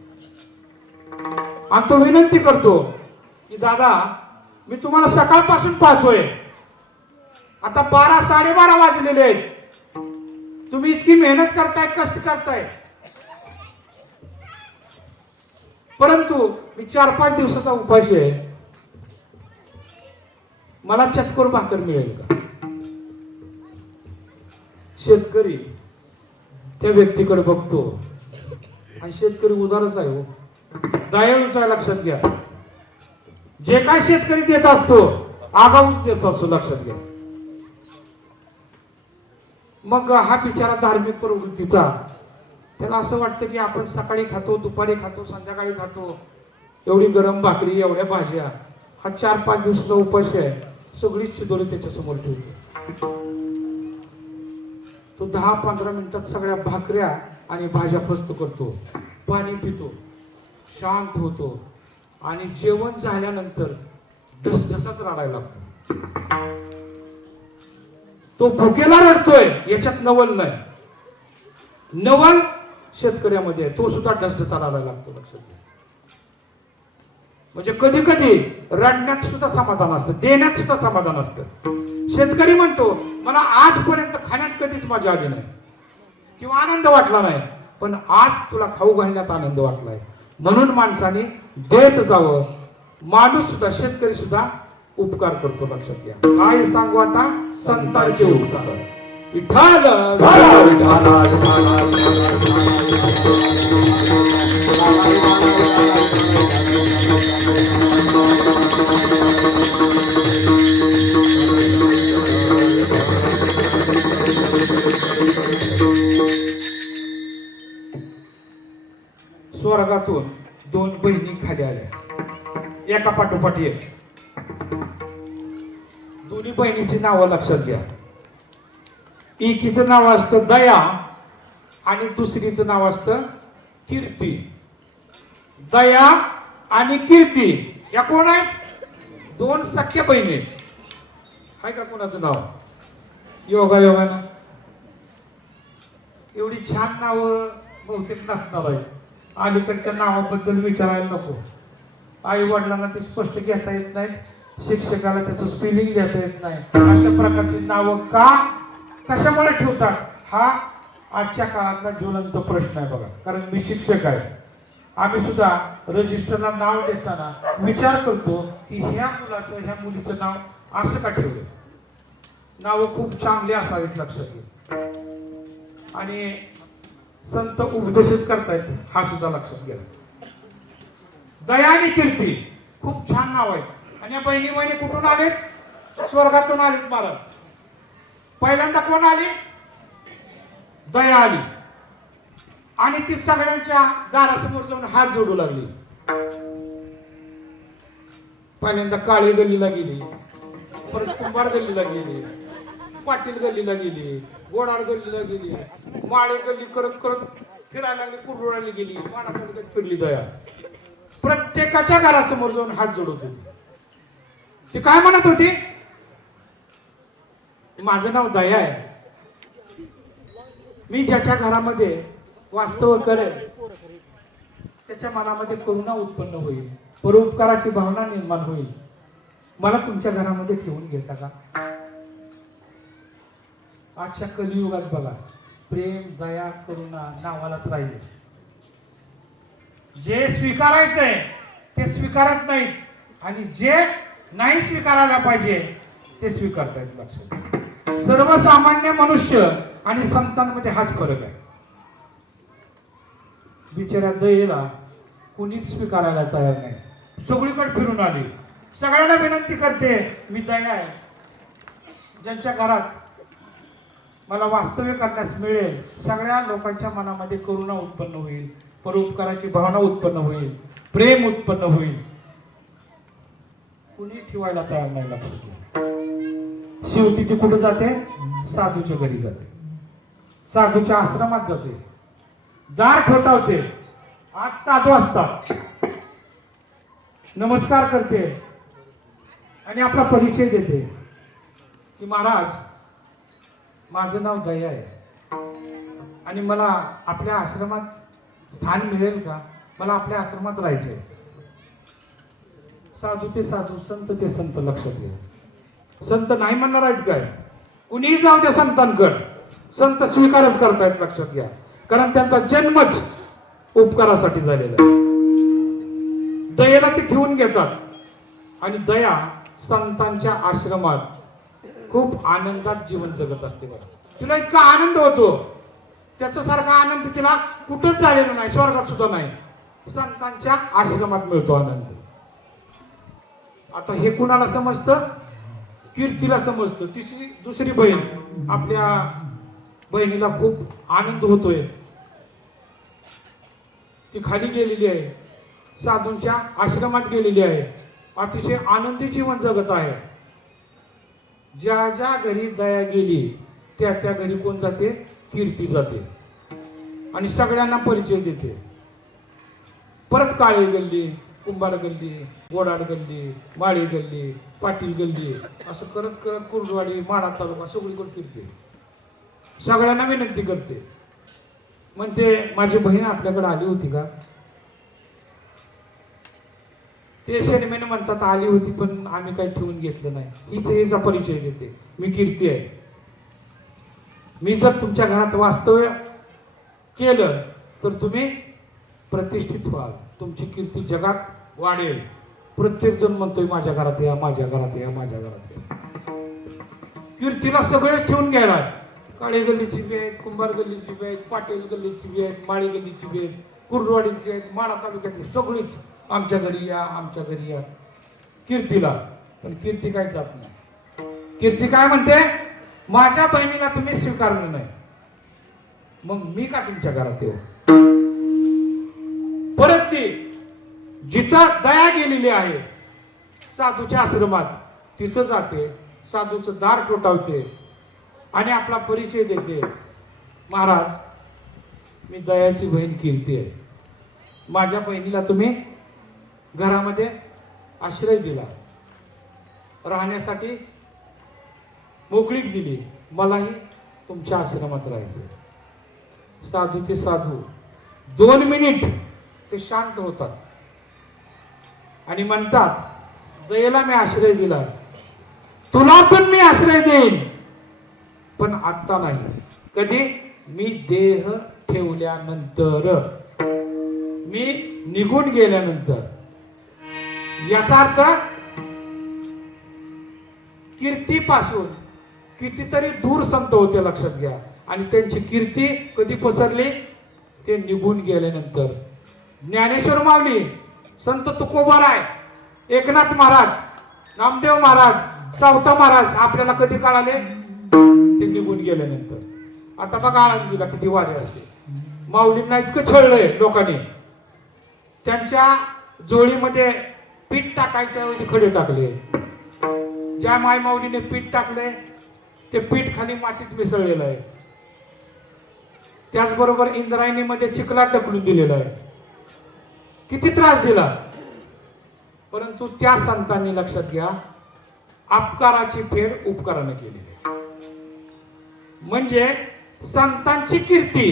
आणि तो विनंती करतो की दादा, मी तुम्हाला सकाळपासून पाहतोय, आता 12-12:30 वाजलेले आहेत, तुम्ही इतकी मेहनत करताय, कष्ट करताय, परंतु मी 4-5 दिवसाचा उपाशी आहे, मला चतकोर भाकर मिळेल का? शेतकरी त्या व्यक्तीकडे बघतो, आणि शेतकरी उदारच आहे, हो, दयाळूच आहे, लक्षात घ्या. जे काय शेतकरी देत असतो आगाऊच देत असतो, लक्षात घ्या. मग हा बिचारा धार्मिक प्रवृत्तीचा, त्याला असं वाटतं की आपण सकाळी खातो, दुपारी खातो, संध्याकाळी खातो, एवढी गरम भाकरी, एवढ्या भाज्या, हा 4-5 दिवसाचा उपाशी आहे, सगळीच शिदोरी त्याच्या समोर ठेवतो. तो 10-15 मिनिटात सगळ्या भाकऱ्या आणि भाज्या फस्त करतो, पाणी पितो, शांत होतो, आणि जेवण झाल्यानंतर ढसढसाच रडायला लागतो. तो भुकेला रडतोय, याच्यात नवल नाही. नवल शेतकऱ्यामध्ये, तो सुद्धा ढसढसा रडायला लागतो, लक्षात घ्या. म्हणजे कधी कधी रडण्यात सुद्धा समाधान असतं, देण्यात सुद्धा समाधान असतं. शेतकरी म्हणतो, मला आजपर्यंत खाण्यात कधीच मजा आली नाही किंवा आनंद वाटला नाही, पण आज तुला खाऊ घालण्यात आनंद वाटलाय. म्हणून माणसाने देत जावं. माणूस सुद्धा, शेतकरी सुद्धा उपकार करतो, लक्षात घ्या. काय सांगू आता, संतांचे उपकार. विठ्ठल स्वर्गातून 2 बहिणी खाली आल्या, एका पाठोपाठ एक. दोन्ही बहिणीची नावं लक्षात घ्या. एकीचं नाव असतं दया आणि दुसरीचं नाव असतं कीर्ती. दया आणि कीर्ती या कोण आहेत? दोन सख्या बहिणी. हाय का कोणाचं नाव? योगायोगानं एवढी छान नाव बहुतेक नसणार आहे. अलीकडच्या नावाबद्दल विचारायला नको. आई वडिलांना ते स्पष्ट घेता येत नाही, शिक्षकाला त्याचं स्पेलिंग घेता येत नाही. अशा प्रकारची नावं का कशामुळे ठेवतात हा आजच्या काळातला ज्वलंत प्रश्न आहे बघा. कारण मी शिक्षक आहे. आम्ही सुद्धा रजिस्टरला नाव देताना विचार करतो की ह्या मुलाचं ह्या मुलीचं नाव असं का ठेवलं. नावं खूप चांगली असावीत लक्षात घ्या. आणि संत उपदेशच करतायत हा सुद्धा लक्षात घ्या. दया आणि कीर्ती खूप छान नाव आहे. आणि या बहिणी बहिणी कुठून आलेत? स्वर्गातून आलीत महाराज. पहिल्यांदा कोण आली? दया आली. आणि ती सगळ्यांच्या दारासमोर जाऊन हात जोडू लागली. पहिल्यांदा काळे गल्लीला गेली, परत कुंभार गल्लीला गेली, पाटील गल्लीला गेली, गोडाळ गल्लीला गेली, माळे गल्ली करत करत फिरायला लागली, कुरडोळ्याला गेली, माडा गल्लीत फिरली दया. प्रत्येकाच्या घरासमोर जाऊन हात जोडत होती. ती काय म्हणत होती? माझं नाव दया आहे. मी ज्याच्या घरामध्ये वास्तव करेल त्याच्या मनामध्ये करुणा उत्पन्न होईल, परोपकाराची भावना निर्माण होईल. मला तुमच्या घरामध्ये ठेवून घेता का? आजच्या कलियुगात बघा, प्रेम दया करुणा नावालाच राहिले. जे स्वीकारायचंय ते स्वीकारत नाहीत आणि जे नाही स्वीकारायला पाहिजे ते स्वीकारतायत. लक्षात. सर्वसामान्य मनुष्य आणि संतांमध्ये हाच फरक आहे. बिचाऱ्या दयेला कुणीच स्वीकारायला तयार नाही. सगळीकडे फिरून आली, सगळ्यांना विनंती करते मी दया आहे. ज्यांच्या घरात मला वास्तव्य करण्यास मिळेल सगळ्या लोकांच्या मनामध्ये करुणा उत्पन्न होईल, परोपकाराची भावना उत्पन्न होईल, प्रेम उत्पन्न होईल. कुणी ठेवायला तयार नाही. लक्षात घ्या. शेवटी ती कुठे जाते? साधूच्या घरी जाते, साधूच्या आश्रमात जाते, दार ठोठावते. आज साधू असतात, नमस्कार करते आणि आपला परिचय देते की महाराज माझं नाव दया आहे आणि मला आपल्या आश्रमात स्थान मिळेल का? मला आपल्या आश्रमात राहायचंय. साधू ते साधू, संत ते संत. लक्षात घ्या. संत नाही म्हणणार आहेत काय? कुणीही जाऊ त्या संतांकड, संत स्वीकारच करतायत. लक्षात घ्या. कारण त्यांचा जन्मच उपकारासाठी झालेला आहे. दयेला ते ठेवून घेतात आणि दया संतांच्या आश्रमात खूप आनंदात जीवन जगत असते बघा. तिला इतका आनंद होतो, त्याच्यासारखा आनंद तिला कुठंच झालेला नाही, स्वर्गात सुद्धा नाही. संतांच्या आश्रमात मिळतो आनंद. आता हे कुणाला समजतं? कीर्तीला समजतं. दुसरी बहीण, आपल्या बहिणीला खूप आनंद होतोय. ती खाली गेलेली आहे, साधूंच्या आश्रमात गेलेली आहे, अतिशय आनंदी जीवन जगत आहे. ज्या ज्या घरी दया गेली त्या त्या घरी कोण जाते? कीर्ती जाते आणि सगळ्यांना परिचय देते. परत काळे गल्ली, कुंभार गल्ली, गोडाड गल्ली, माळी गल्ली, पाटील गल्ली, असं करत करत कुर्डवाडी, माडा तालुका सगळीकडे फिरते. सगळ्यांना विनंती करते. म्हणते माझी बहीण आपल्याकडे आली होती का? ते शर्मेने म्हणतात आली होती पण आम्ही काही ठेवून घेतलं नाही. हीच हिचा परिचय देते, मी कीर्ती आहे. मी जर तुमच्या घरात वास्तव्य केलं तर तुम्ही प्रतिष्ठित व्हाल, तुमची कीर्ती जगात वाढेल. प्रत्येक जण म्हणतोय माझ्या घरात या, माझ्या घरात या, माझ्या घरात या. कीर्तीला सगळेच ठेवून घ्यायला. काळे गल्लीची बी आहेत, कुंभार गल्लीची बी आहेत, पाटील गल्लीची बी आहेत, माळी गल्लीची बी आहेत, कुर्डवाडीची आहेत, माडा तालुक्यातली सगळीच आमच्या घरी या, आमच्या घरी या कीर्तीला. पण कीर्ती काय जात नाही. कीर्ती काय म्हणते? माझ्या बहिणीला तुम्ही स्वीकारलं नाही, मग मी का तुमच्या घरात येऊ? परत ती जिथं दया गेलेली आहे साधूच्या आश्रमात तिथं जाते, साधूचं दार ठोठावते आणि आपला परिचय देते. महाराज मी दयाची बहीण कीर्ती आहे. माझ्या बहिणीला तुम्ही घरामध्ये आश्रय दिला, राहण्यासाठी मोकळीक दिली. मलाही तुमच्या आश्रमात राहायचं. साधू ते साधू 2 मिनिट ते शांत होतात आणि म्हणतात, दयेला मी आश्रय दिला, तुला पण मी आश्रय देईन, पण आता नाही. कधी? मी देह ठेवल्यानंतर, मी निघून गेल्यानंतर. याचा अर्थ कीर्तीपासून कितीतरी दूर संत होते, लक्षात घ्या. आणि त्यांची कीर्ती कधी पसरली? ते निघून गेल्यानंतर. ज्ञानेश्वर माऊली, संत तुकोबाराय, एकनाथ महाराज, नामदेव महाराज, सावता महाराज आपल्याला कधी कळाले? ते निघून गेल्यानंतर. आता बघा आळंदीला किती वारी असते. माऊलींना इतकं छळलंय लोकांनी, त्यांच्या जोळीमध्ये पीठ टाकायच्या ऐवजी खडे टाकले. ज्या माय माऊलीने पीठ टाकले ते पीठ खाली मातीत मिसळलेलं आहे. त्याचबरोबर इंद्रायणीमध्ये चिखलात ढकलून दिलेलं आहे. किती त्रास दिला. परंतु त्या संतांनी, लक्षात घ्या, अपकाराची फेड उपकाराने केली. म्हणजे संतांची कीर्ती.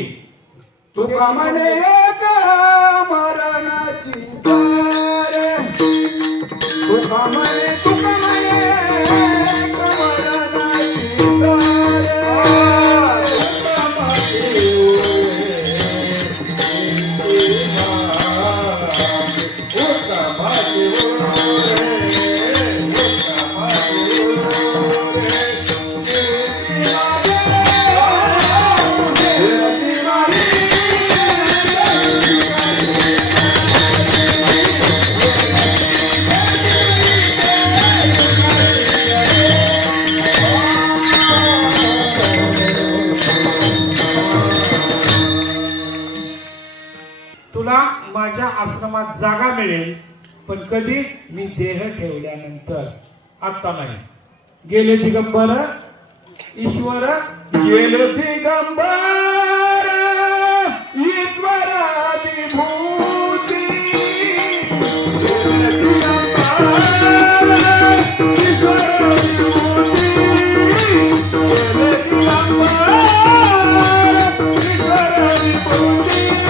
तुका म्हणे एक मरणाची सारे, तुका म्हणे एक मरणाची माझ्या आश्रमात जागा मिळेल, पण कधी? मी देह ठेवल्यानंतर, आता नाही. गेले दिगंबर ईश्वर, गेले दिगंबर ईश्वर विभूती, गेले दिगंबर ईश्वर विभूती, गेले दिगंबर ईश्वर विभूती.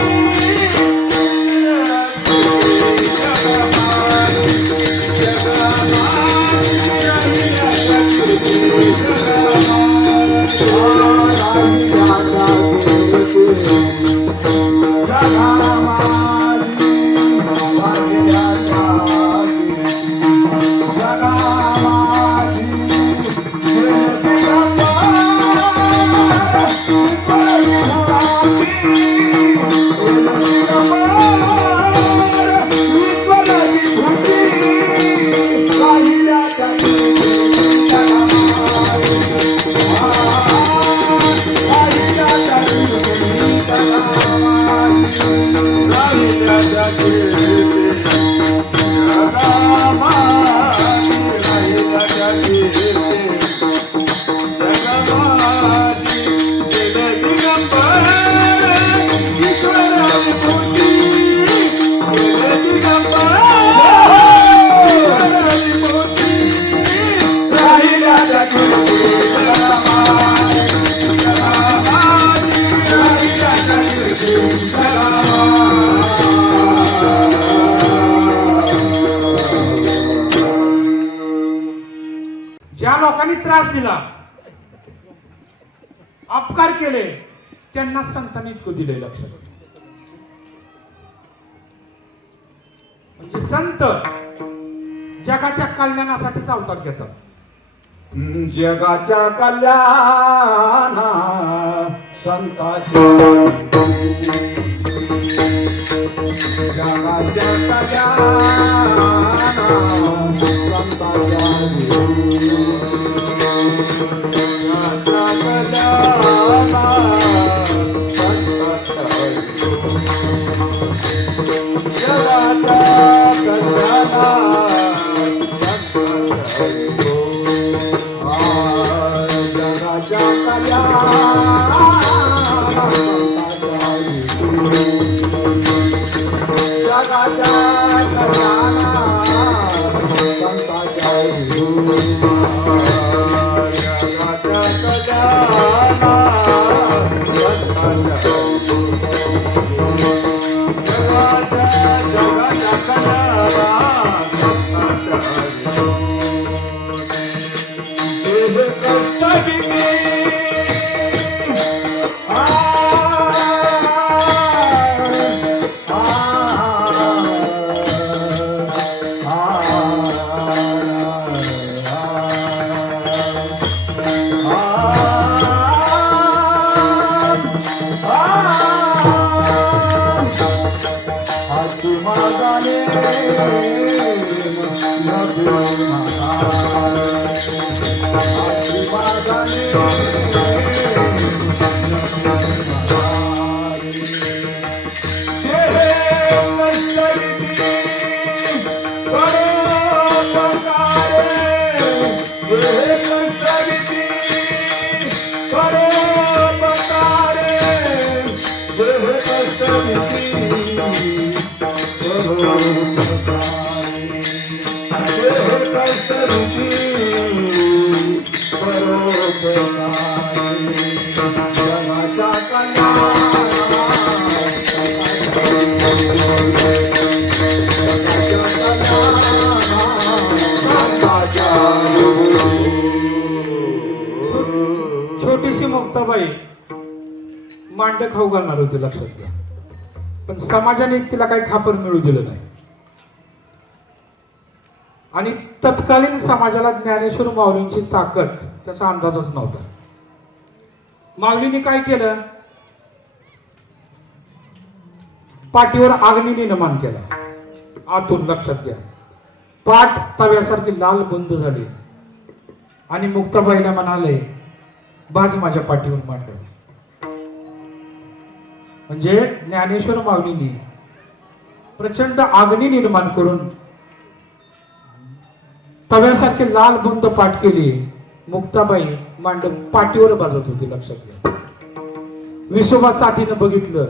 ज्या लोकांनी त्रास दिला, अपकार केले, त्यांना संतांनी इतकं दिले. लक्षात. म्हणजे संत जगाच्या कल्याणासाठी अवतार घेतात. जगाच्या कल्याणा संताच्या, जगाच्या कल्याणा संताच्या, जगाच्या कल्याणा छोटीशी मुक्ताबाई मांड खाऊ घालणार होती, लक्षात घ्या. पण समाजाने तिला काही खापर मिळू दिलं नाही. आणि तत्कालीन समाजाला ज्ञानेश्वर माऊलींची ताकद त्याचा अंदाजच नव्हता. माऊलींनी काय केलं, पाठीवर अग्नी निर्माण केला आतून, लक्षात घ्या. पाठ तव्यासारखी लाल बुंद झाली आणि मुक्ताबाईला म्हणाले, बाज माझ्या पाठीवर मांड. म्हणजे ज्ञानेश्वर माऊलींनी प्रचंड अग्नी निर्माण करून तव्यासारखी लाल बुंद पाठ केली. मुक्ताबाई मांड पाठीवर बाजत होती, लक्षात घ्या. विसोबा साठीनं बघितलं,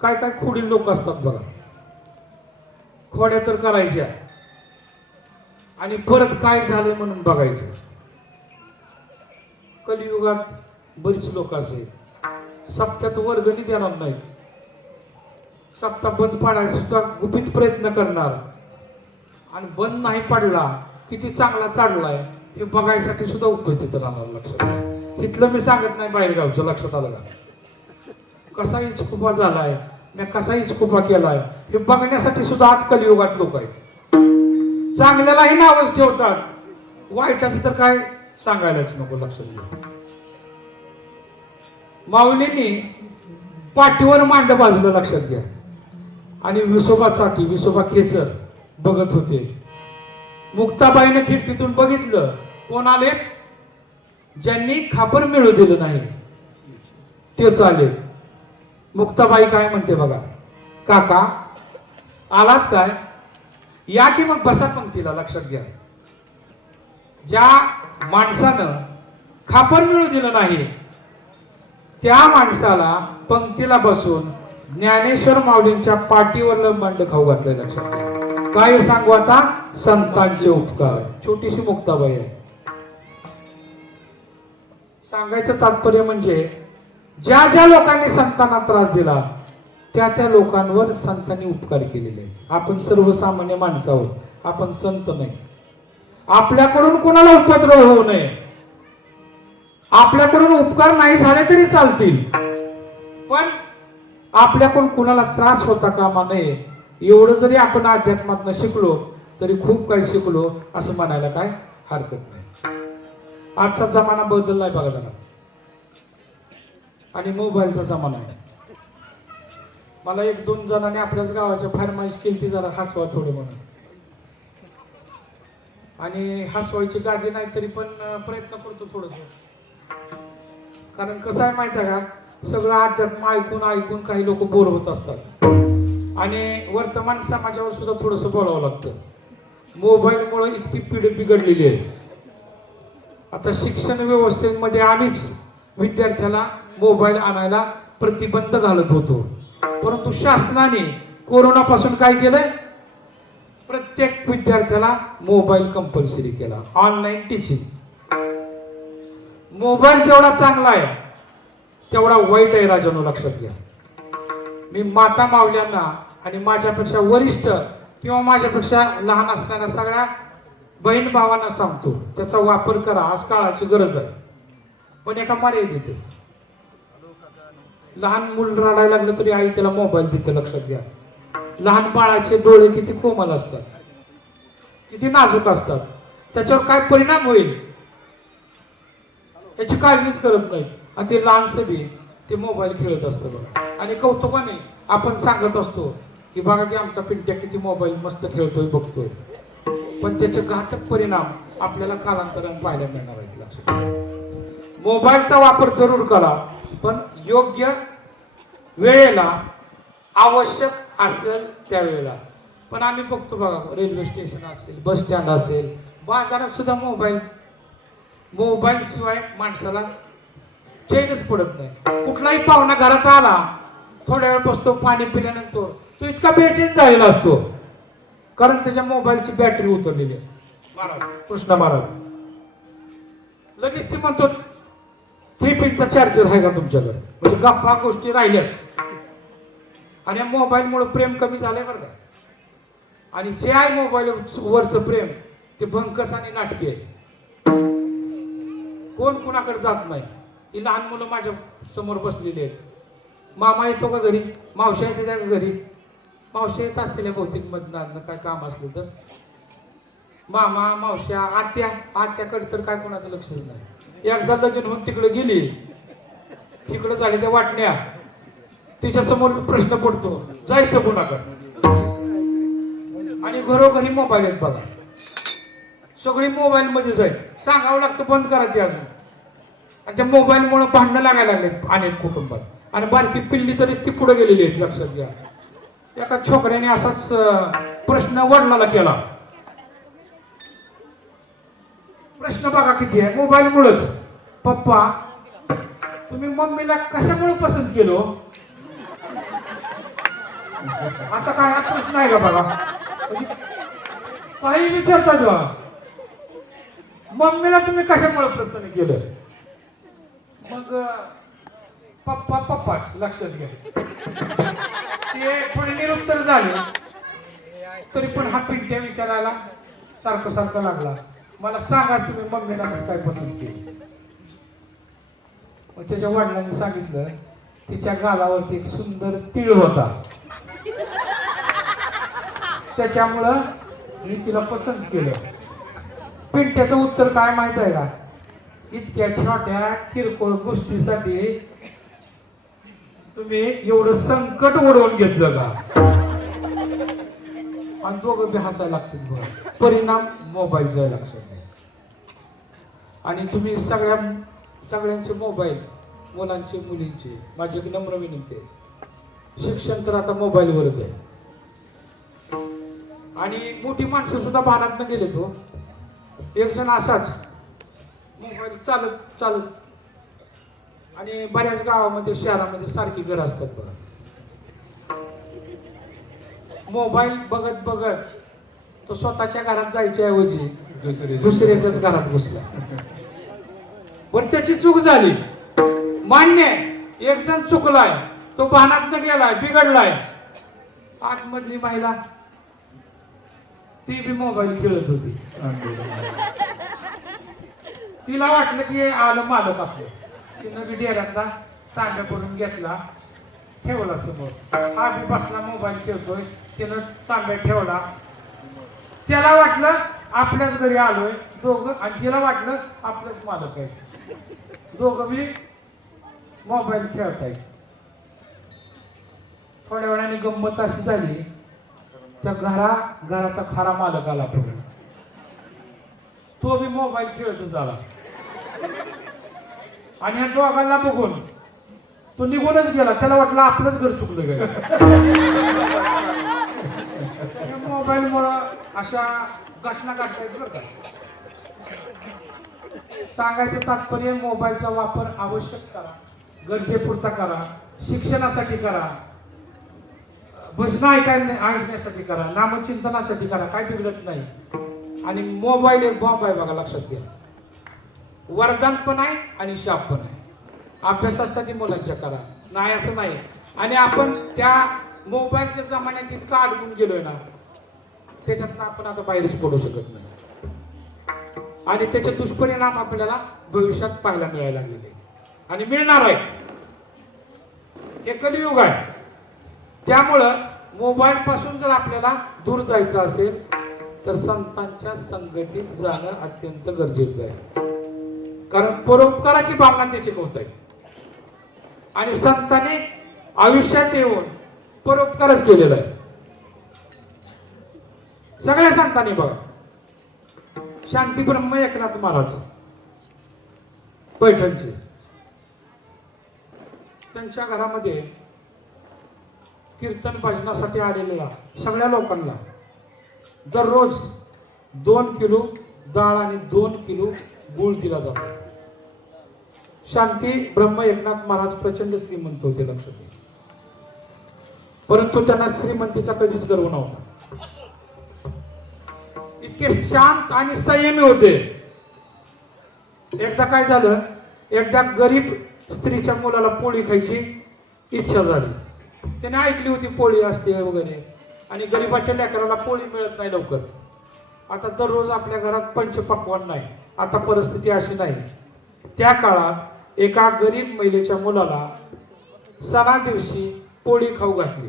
काय काय खोडी लोक असतात बघा, खोड्या तर करायच्या आणि परत काय झालंय म्हणून बघायचं. कलियुगात बरीच लोक असे सप्त्यात वर्गणी देणार नाहीत, सप्ताह बंद पाडायचा सुद्धा गुपित प्रयत्न करणार, आणि बंद नाही पडला किती चांगला चाललाय हे बघायसाठी सुद्धा उपस्थित राहणार. लक्षात इथलं मी सांगत नाही, बाहेर गावचं, लक्षात आलं का. कसा इचकुपा झालाय, मी कसा इचकुपा केलाय हे बघण्यासाठी सुद्धा आज कलियुगात लोक आहेत. चांगल्यालाही नावच ठेवतात, वाईटाचं तर काय सांगायलाच नको. लक्षात घ्या, माऊलींनी पाठीवर मांड बाजलं, लक्षात घ्या. आणि विसोबासाठी विसोबा खेचर बघत होते. मुक्ताबाईने खिडकीतून बघितलं, कोण आले, ज्यांनी खापर मिळू दिलं नाही तेच आले. मुक्ताबाई काय म्हणते बघा, काका आलात काय, या की मग बसा पंक्तीला. लक्षात घ्या, ज्या माणसानं खापर मिळू दिलं नाही त्या माणसाला पंक्तीला बसून ज्ञानेश्वर माऊलींच्या पाठीवर मांड खाऊ घातलंय. लक्षात घ्या, काय सांगू आता, संतांचे उपकार. छोटीशी मुक्ताबाई आहे. सांगायचं तात्पर्य म्हणजे ज्या ज्या लोकांनी संतांना त्रास दिला त्या त्या लोकांवर संतांनी उपकार केलेले आहे. आपण सर्वसामान्य माणसं आहोत, आपण संत नाही. आपल्याकडून कोणाला उपद्रव होऊ नये, आपल्याकडून उपकार नाही झाले तरी चालतील, पण आपल्याकडून कुणाला त्रास होता कामा नये. एवढं जरी आपण अध्यात्मातनं शिकलो तरी खूप काही शिकलो असं म्हणायला काय हरकत नाही. आजचा जमाना बदललाय बघा जरा, आणि मोबाईलचा जमाना आहे. मला एक दोन जणांनी आपल्याच गावाच्या फरमाईश केली ती, जरा हसवा थोडे म्हणून, आणि हसवायची गादी नाही तरी पण प्रयत्न करतो थोडस. कारण कसं आहे माहिती आहे का, सगळं अध्यात्म ऐकून ऐकून काही लोक बोर होत असतात, आणि वर्तमान समाजावर सुद्धा थोडस बोलावं लागतं. मोबाईलमुळे इतकी पिढी बिघडलेली आहे. आता शिक्षण व्यवस्थेमध्ये आम्हीच विद्यार्थ्याला मोबाईल आणायला प्रतिबंध घालत होतो, परंतु शासनाने कोरोनापासून काय केलंय, प्रत्येक विद्यार्थ्याला मोबाईल कंपल्सरी केला. Online teaching. मोबाईल जेवढा चांगला आहे तेवढा वाईट आहे राजानो, लक्षात घ्या. मी माता माऊल्यांना आणि माझ्यापेक्षा वरिष्ठ किंवा माझ्यापेक्षा लहान असणाऱ्या सगळ्या बहीण भावांना सांगतो, त्याचा वापर करा, आज काळाची गरज आहे, पण एका मर्यादेतच. लहान मूल रडायला लागलं तरी आई त्याला मोबाईल देते, लक्षात घ्या. लहान बाळाचे डोळे किती कोमल असतात, किती नाजूक असतात, त्याच्यावर काय परिणाम होईल याची काळजीच करत नाही, आणि ते लहानसे बी ते मोबाईल खेळत असतं बघा. आणि कौतुकाने आपण सांगत असतो की बघा की आमचा पिंट्या किती मोबाईल मस्त खेळतोय बघतोय, पण त्याचे घातक परिणाम आपल्याला कालांतराने पाहायला मिळणार आहेत. लक्षात, मोबाईलचा वापर जरूर करा, पण योग्य वेळेला आवश्यक असेल त्यावेळेला. पण आम्ही बघतो बघा, रेल्वे स्टेशन असेल, बस स्टँड असेल, बाजारात सुद्धा मोबाईल शिवाय माणसाला चैनच पडत नाही. कुठलाही पाहुणा घरात आला, थोड्या वेळ बसतो, पाणी पिल्यानंतर तो इतका बेचैन झालेला असतो, कारण त्याच्या मोबाईलची बॅटरी उतरलेली असते. महाराज कृष्ण महाराज लगेच ती म्हणतो 3 पिनचा चार्जर आहे का तुमच्याकडे, म्हणजे गप्पा गोष्टी राहिल्याच. आणि या मोबाईलमुळे प्रेम कमी झालंय बरं का. आणि जे आहे मोबाईल वरचं प्रेम ते भंकस आणि नाटकी आहे. कोण कुणाकडे जात नाही. ती लहान मुलं माझ्या समोर बसलेली आहेत. मामा येतो का घरी, मावश्या येते त्या घरी, मावश्या येत असलेल्या बहुतेक मधनं काय काम असलं तर. मामा मावश्या आत्याकडे तर काय कोणाचं लक्षच नाही. एकदा लगीन होऊन तिकडे गेली, तिकडे झाले त्या वाटण्या, तिच्या समोर प्रश्न पडतो जायचं कोणाकडे. आणि घरोघरी मोबाईल आहेत बघा, सगळी मोबाईल मध्येच आहे. सांगावं लागतं बंद करा ते अजून. आणि त्या मोबाईलमुळे भांडणं लागायला लागले अनेक कुटुंबात. आणि बारकी पिल्ली तर इतकी पुढे गेलेली आहेत, लक्षात घ्या. एका छोकऱ्याने असाच प्रश्न वडिलाला केला. प्रश्न बघा किती आहे, मोबाईलमुळेच. पप्पा तुम्ही मम्मीला कशामुळे पसंत केलो. आता काय हा प्रश्न आहे का बघा, काही विचारतात बा, मम्मीला तुम्ही कशामुळे पसंत केलं. मग पप्पाच लक्षात घ्या. ते थोडे निरुत्तर झाले, तरी पण हा पिंट्या विचारायला सारखं लागला, मला सांगा तुम्ही मम्मीला कसं काय पसंत केली. मग त्याच्या वडिलांनी सांगितलं, तिच्या गालावरती एक सुंदर तीळ होता, त्याच्यामुळं मी तिला पसंत केलं. पिंट्याचं उत्तर काय माहित आहे का, इतक्या छोट्या किरकोळ गोष्टीसाठी तुम्ही एवढं संकट ओढवून घेतलं का. आणि दोघं बी हसायला लागतील बघा. परिणाम मोबाईलचा आहे, लक्षात घ्या. आणि तुम्ही सगळ्यांचे मोबाईल, मुलांचे मुलींचे, माझी एक नम्र विनंती आहे, शिक्षण तर आता मोबाईलवरच आहे. आणि मोठी माणसं सुद्धा भानात न गेले. तो एक जण असाच मोबाईल चालत आणि बऱ्याच गावामध्ये शहरामध्ये सारखी घर असतात बघा. मोबाईल बघत तो स्वतःच्या घरात जायच्या ऐवजी दुसऱ्याच्याच घरात घुसला. पण त्याची चूक झाली, मान्य. एक जण चुकलाय, तो भानात न गेलाय, बिघडलाय. आतमधली महिला ती बी मोबाईल खेळत होती. तिला वाटलं की आलं मालक आपलं. तिनं बी डेऱ्यातला तांब्या करून घेतला, ठेवला समोर. हा बी बसला मोबाईल खेळतोय, तिनं तांब्या ठेवला. त्याला वाटलं आपल्याच घरी आलोय दोघं, आणि तिला वाटलं आपलंच मालक आहे. दोघं बी मोबाईल खेळताय. थोड्या वेळाने गंमत अशी झाली, त्या घराचा खरा मालक आला पुढे. तो बी मोबाईल खेळतच आला. आणि या दोघांना बघून तो निघूनच गेला. त्याला वाटलं आपलंच घर चुकलं गेलं. मोबाईल मुळे अशा घटना घडतायत बरं का. सांगायचं तात्पर्य, मोबाईलचा वापर आवश्यक करा, गरजेपुरता करा, शिक्षणासाठी करा, भजन ऐकण्यासाठी करा, नामचिंतनासाठी करा, काय बिघडत नाही. आणि मोबाईल एक बॉम्ब आहे बघा, लक्षात घ्या. वरदान पण आहे आणि शाप पण आहे. अभ्यासासाठी मुलांच्या करा, नाही असं नाही. आणि आपण त्या मोबाईलच्या जमान्यात इतका अडकून गेलोय ना, त्याच्यातनं आपण आता बाहेरच पडू शकत नाही. आणि त्याचे दुष्परिणाम आपल्याला भविष्यात पाहायला मिळायला लागलेले आणि मिळणार आहे. हे कलियुग आहे. त्यामुळं मोबाईल पासून जर आपल्याला दूर जायचं असेल तर संतांच्या संगतीत जाणं अत्यंत गरजेचं आहे. कारण परोपकाराची भावना ते शिकवत आहे. आणि संतांनी आयुष्यात येऊन परोपकारच केलेला आहे. सगळ्या संतांनी बघा. शांतीब्रह्म एकनाथ महाराज पैठणचे, त्यांच्या घरामध्ये कीर्तन भजनासाठी आलेल्या सगळ्या लोकांना दररोज 2 किलो डाळ आणि 2 किलो गूळ दिला जातो. शांती ब्रह्म एकनाथ महाराज प्रचंड श्रीमंत होते, लक्षात घ्या. परंतु त्यांना श्रीमंतीचा कधीच गर्व नव्हता. इतके शांत आणि संयमी होते. एकदा काय झालं, एकदा गरीब स्त्रीच्या मुलाला पोळी खायची इच्छा झाली. त्याने ऐकली होती पोळी असते वगैरे, आणि गरिबाच्या लेकराला पोळी मिळत नाही लवकर. आता दररोज आपल्या घरात पंचपक्वान्न नाही. आता परिस्थिती अशी नाही. त्या काळात एका गरीब महिलेच्या मुलाला सणा दिवशी पोळी खाऊ घातली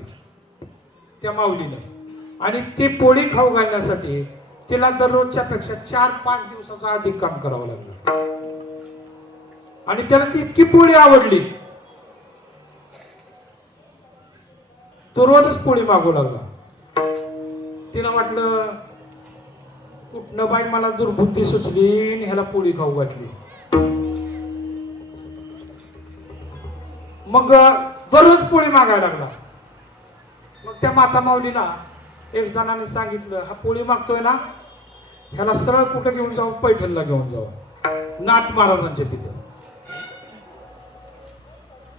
त्या माऊलीनं, आणि ती पोळी खाऊ घालण्यासाठी तिला दररोजच्या पेक्षा 4-5 दिवसाचा अधिक काम करावं लागलं. आणि त्याला ती इतकी पोळी आवडली, तो रोजच पोळी मागू लागला. तिला वाटलं कुठनं बाई मला दुर्बुद्धी सुचली आणि ह्याला पोळी खाऊ घातली. मग दररोज पोळी मागायला लागला. मग त्या माता माऊलीला एक जणांनी सांगितलं, हा पोळी मागतोय ना, ह्याला सरळ कुठं घेऊन जाऊ, पैठणला घेऊन जाऊ, नाथ महाराजांच्या तिथं.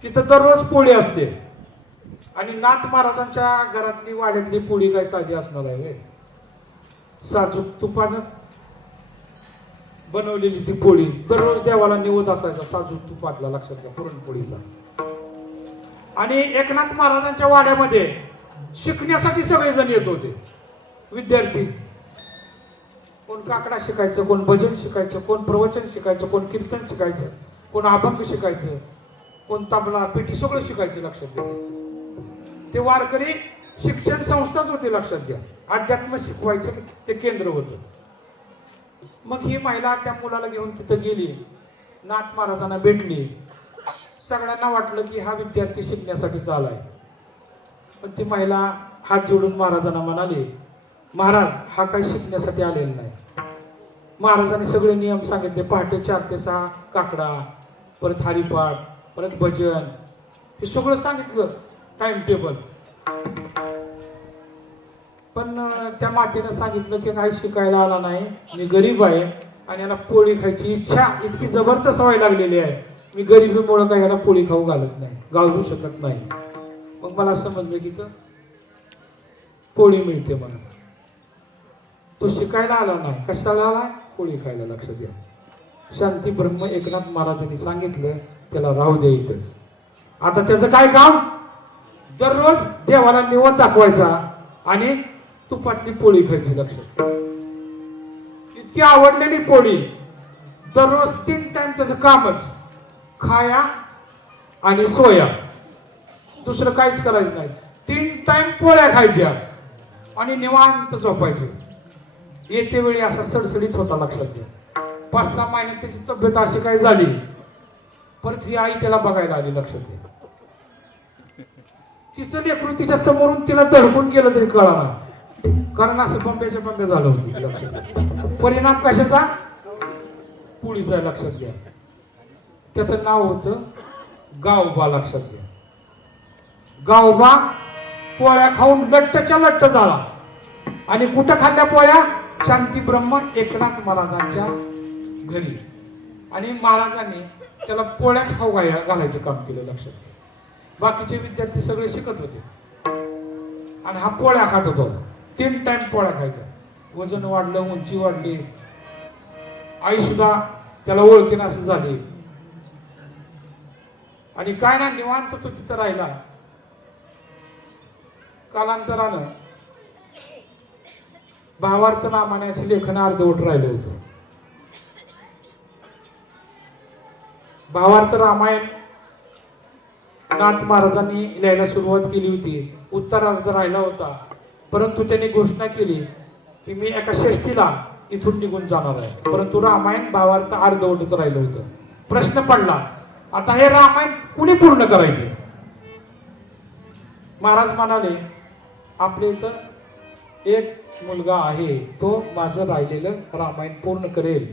तिथं दररोज पोळी असते. आणि नाथ महाराजांच्या घरातली वाड्यातली पोळी काय साधी असणार आहे? साजूक तुपानं बनवलेली ती पोळी दररोज देवाला निवद असायचा, साजूक तुपातला, लक्षात घ्या, पुरणपोळीचा. आणि एकनाथ महाराजांच्या वाड्यामध्ये शिकण्यासाठी सगळेजण येत होते, विद्यार्थी. कोण काकडा शिकायचं, कोण भजन शिकायचं, कोण प्रवचन शिकायचं, कोण कीर्तन शिकायचं, कोण अभंग शिकायचं, कोण तबला पेटी, सगळं शिकायचं, लक्षात घ्या. ते वारकरी शिक्षण संस्थाच होती, लक्षात घ्या. अध्यात्म शिकवायचं ते केंद्र होतं. मग ही महिला त्या मुलाला घेऊन तिथं गेली, नाथ महाराजांना भेटली. सगळ्यांना वाटलं की हा विद्यार्थी शिकण्यासाठीच आलाय. पण ती महिला हात जोडून महाराजांना म्हणाली, महाराज, हा काही शिकण्यासाठी आलेला नाही. महाराजांनी सगळे नियम सांगितले. पहाटे 4 ते 6 काकडा, परत हरिपाठ, परत भजन, हे सगळं सांगितलं, टाइम टेबल. पण त्या मातेनं सांगितलं की काही शिकायला आला नाही, मी गरीब आहे आणि याला पोळी खायची इच्छा इतकी जबरदस्त व्हायला लागलेली आहे, मी गरिबीमुळे काही याला पोळी खाऊ घालू शकत नाही. मग मला समजलं की तर पोळी मिळते म्हणून. तो शिकायला आला नाही, कशाला आला? पोळी खायला, लक्षात घ्या. शांती ब्रह्म एकनाथ महाराजांनी सांगितलं त्याला राहू दे इथंच. आता त्याचं काय काम? दररोज देवाला निवद दाखवायचा आणि तुपातली पोळी खायची, लक्षात. इतकी आवडलेली पोळी, दररोज 3 टाइम त्याचं कामच, खाया आणि सोया, दुसरं काहीच करायचं नाही. 3 टाइम पोळ्या खायच्या आणि निवांत झोपायचे. येते वेळी असा सडसडीत होता, लक्षात घ्या. 5-6 महिने त्याची तब्येत अशी काय झाली, परत ही आई त्याला बघायला आली, लक्षात घ्या. तिचं लेकरू तिच्या समोरून तिला धडकून गेलं तरी कळाना, कारण असं बंब्याच्या बंब्या झालं होती, लक्षात घ्या. परिणाम कशाचा? पोळीचा, लक्षात घ्या. त्याचं नाव होतं गावबा, लक्षात घ्या. गावबा पोळ्या खाऊन लट्टच्या लट्ट झाला. आणि कुठं खाल्ल्या पोळ्या? शांती ब्रह्म एकनाथ महाराजांच्या घरी. आणि महाराजांनी त्याला पोळ्याच खाऊ घालायचं काम केलं, लक्षात घ्या. बाकीचे विद्यार्थी सगळे शिकत होते आणि हा पोळ्या खात होतो. 3 टाइम पोळ्या खायचा. वजन वाढलं, उंची वाढली, आई सुद्धा त्याला ओळखीन असं झाली. आणि काय ना, निवांत तो तिथं राहिला. कालांतरानं भावार्थ रामायणाचे लेखन अर्धवट राहिलं होतं. भावार्थ रामायण नाथ महाराजांनी लिहायला सुरुवात केली होती, उत्तरार्ध राहिला होता. परंतु त्यांनी घोषणा केली की मी एका षष्ठीला इथून निघून जाणार आहे. परंतु रामायण भावार्थ अर्धवटच राहिलं होतं. प्रश्न पडला, आता हे रामायण कुणी पूर्ण करायचे? महाराज म्हणाले, आपले इथं एक मुलगा आहे, तो माझं राहिलेलं रामायण पूर्ण करेल.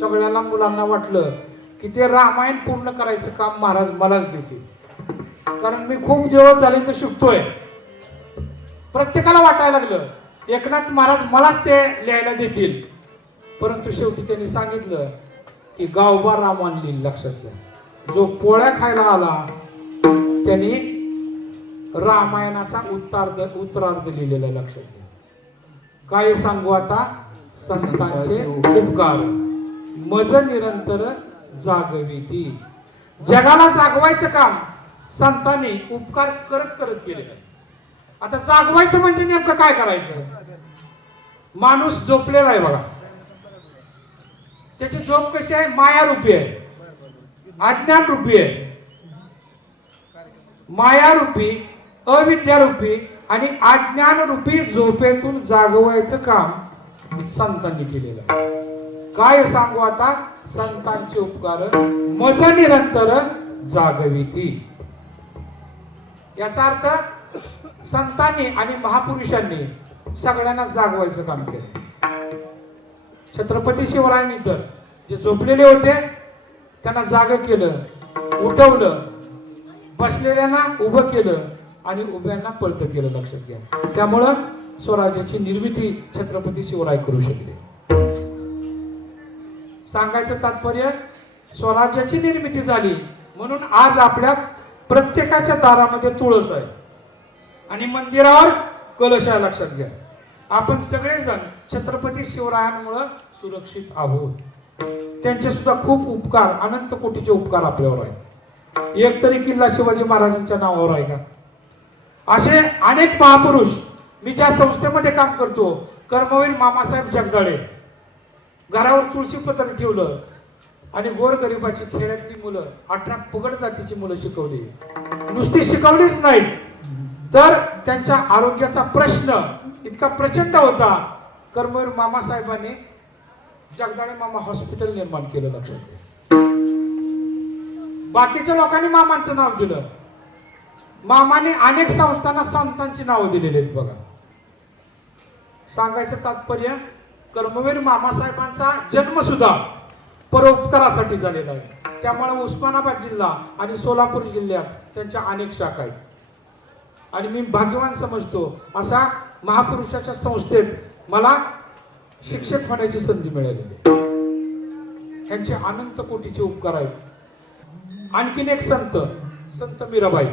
सगळ्याला मुलांना वाटलं की ते रामायण पूर्ण करायचं काम महाराज मलाच देतील. कारण मी खूप दिवस झाले तर शिकतोय. प्रत्येकाला वाटायला लागलं एकनाथ महाराज मलाच ते लिहायला देतील, परंतु शेवटी त्यांनी सांगितलं की गावभर रामायण लिहिलं. लक्षात घ्या, जो पोळ्या खायला आला त्यांनी रामायणाचा उत्तरार्ध लिहिलेला. लक्षात घ्या. काय सांगू आता, संतांचे उपकार मज निरंतर जागविती. जगाला जागवायचं काम संतांनी उपकार करत करत केलेलं आहे. आता जागवायचं म्हणजे नेमकं काय करायचं. माणूस झोपलेला आहे बघा, त्याची झोप कशी आहे, माया रूपी आहे, अज्ञान रूपी आहे. माया रूपी, अविद्या रूपी आणि अज्ञान रूपी झोपेतून जागवायचं काम संतांनी केलेलं आहे. काय सांगू आता, संतांचे उपकार मज निरंतर जागविती. याचा अर्थ संतांनी आणि महापुरुषांनी सगळ्यांना जागवायचं काम केलं. छत्रपती शिवरायांनी तर जे झोपलेले होते त्यांना जाग केलं, उठवलं, बसलेल्यांना उभं केलं आणि उभ्यांना पळतं केलं. लक्षात घ्या. त्यामुळं स्वराज्याची निर्मिती छत्रपती शिवराय करू शकले. सांगायचं तात्पर्य, स्वराज्याची निर्मिती झाली म्हणून आज आपल्या प्रत्येकाच्या दारामध्ये तुळस आहे आणि मंदिरावर कलश आहे. लक्षात घ्या. आपण सगळेजण छत्रपती शिवरायांमुळे सुरक्षित आहोत. त्यांचे सुद्धा खूप उपकार, अनंत कोटीचे उपकार आपल्यावर आहेत. एक तरी किल्ला शिवाजी महाराजांच्या नावावर आहे का? असे अनेक महापुरुष. मी ज्या संस्थेमध्ये काम करतो, कर्मवीर मामासाहेब जगदाळे, घरावर तुळशी पत्र ठेवलं आणि गोरगरिबाची खेड्यातली मुलं, 18 पगड जातीची मुलं शिकवली. नुसती शिकवलीच नाहीत तर त्यांच्या आरोग्याचा प्रश्न इतका प्रचंड होता, कर्मवीर मामासाहेबांनी जगदाळे मामा हॉस्पिटल निर्माण केलं. लक्षात घ्या. बाकीच्या लोकांनी मामांचं नाव दिलं, मामाने अनेक संस्थांना संतांची नावं दिलेली आहेत बघा. सांगायचं तात्पर्य, कर्मवीर मामासाहेबांचा जन्म सुद्धा परोपकारासाठी झालेला आहे. त्यामुळे उस्मानाबाद जिल्हा आणि सोलापूर जिल्ह्यात त्यांच्या अनेक शाखा आहेत. आणि मी भाग्यवान समजतो अशा महापुरुषाच्या संस्थेत मला शिक्षक होण्याची संधी मिळालेली. यांचे अनंत कोटीचे उपकार आहेत. आणखीन एक संत मीराबाई,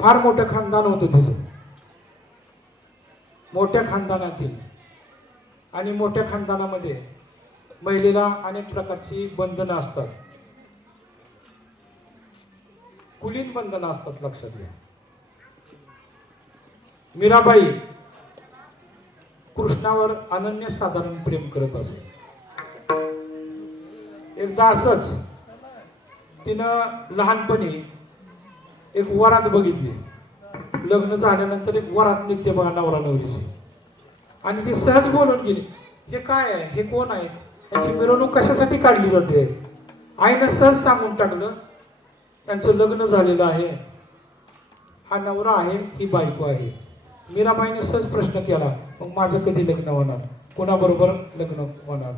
फार मोठं खानदान होतं तिचं, मोठ्या खानदानातील. आणि मोठ्या खानदानामध्ये महिलेला अनेक प्रकारची बंधनं असतात, कुलीन बंधनं असतात. लक्षात घ्या. मीराबाई कृष्णावर अनन्यसाधारण प्रेम करत असे. एकदा असंच तिनं लहानपणी एक वरात बघितली. लग्न झाल्यानंतर एक वरात निघते बघा नवरा नवरीची, आणि ती सहज बोलून गेली, हे काय आहे, हे कोण आहे, यांची मिरवणूक कशासाठी काढली जाते. आईनं सहज सांगून टाकलं, त्यांचं लग्न झालेलं आहे, हा नवरा आहे, ही बायको आहे. मीराबाईने सहज प्रश्न केला, मग माझं कधी लग्न होणार, कोणाबरोबर लग्न होणार.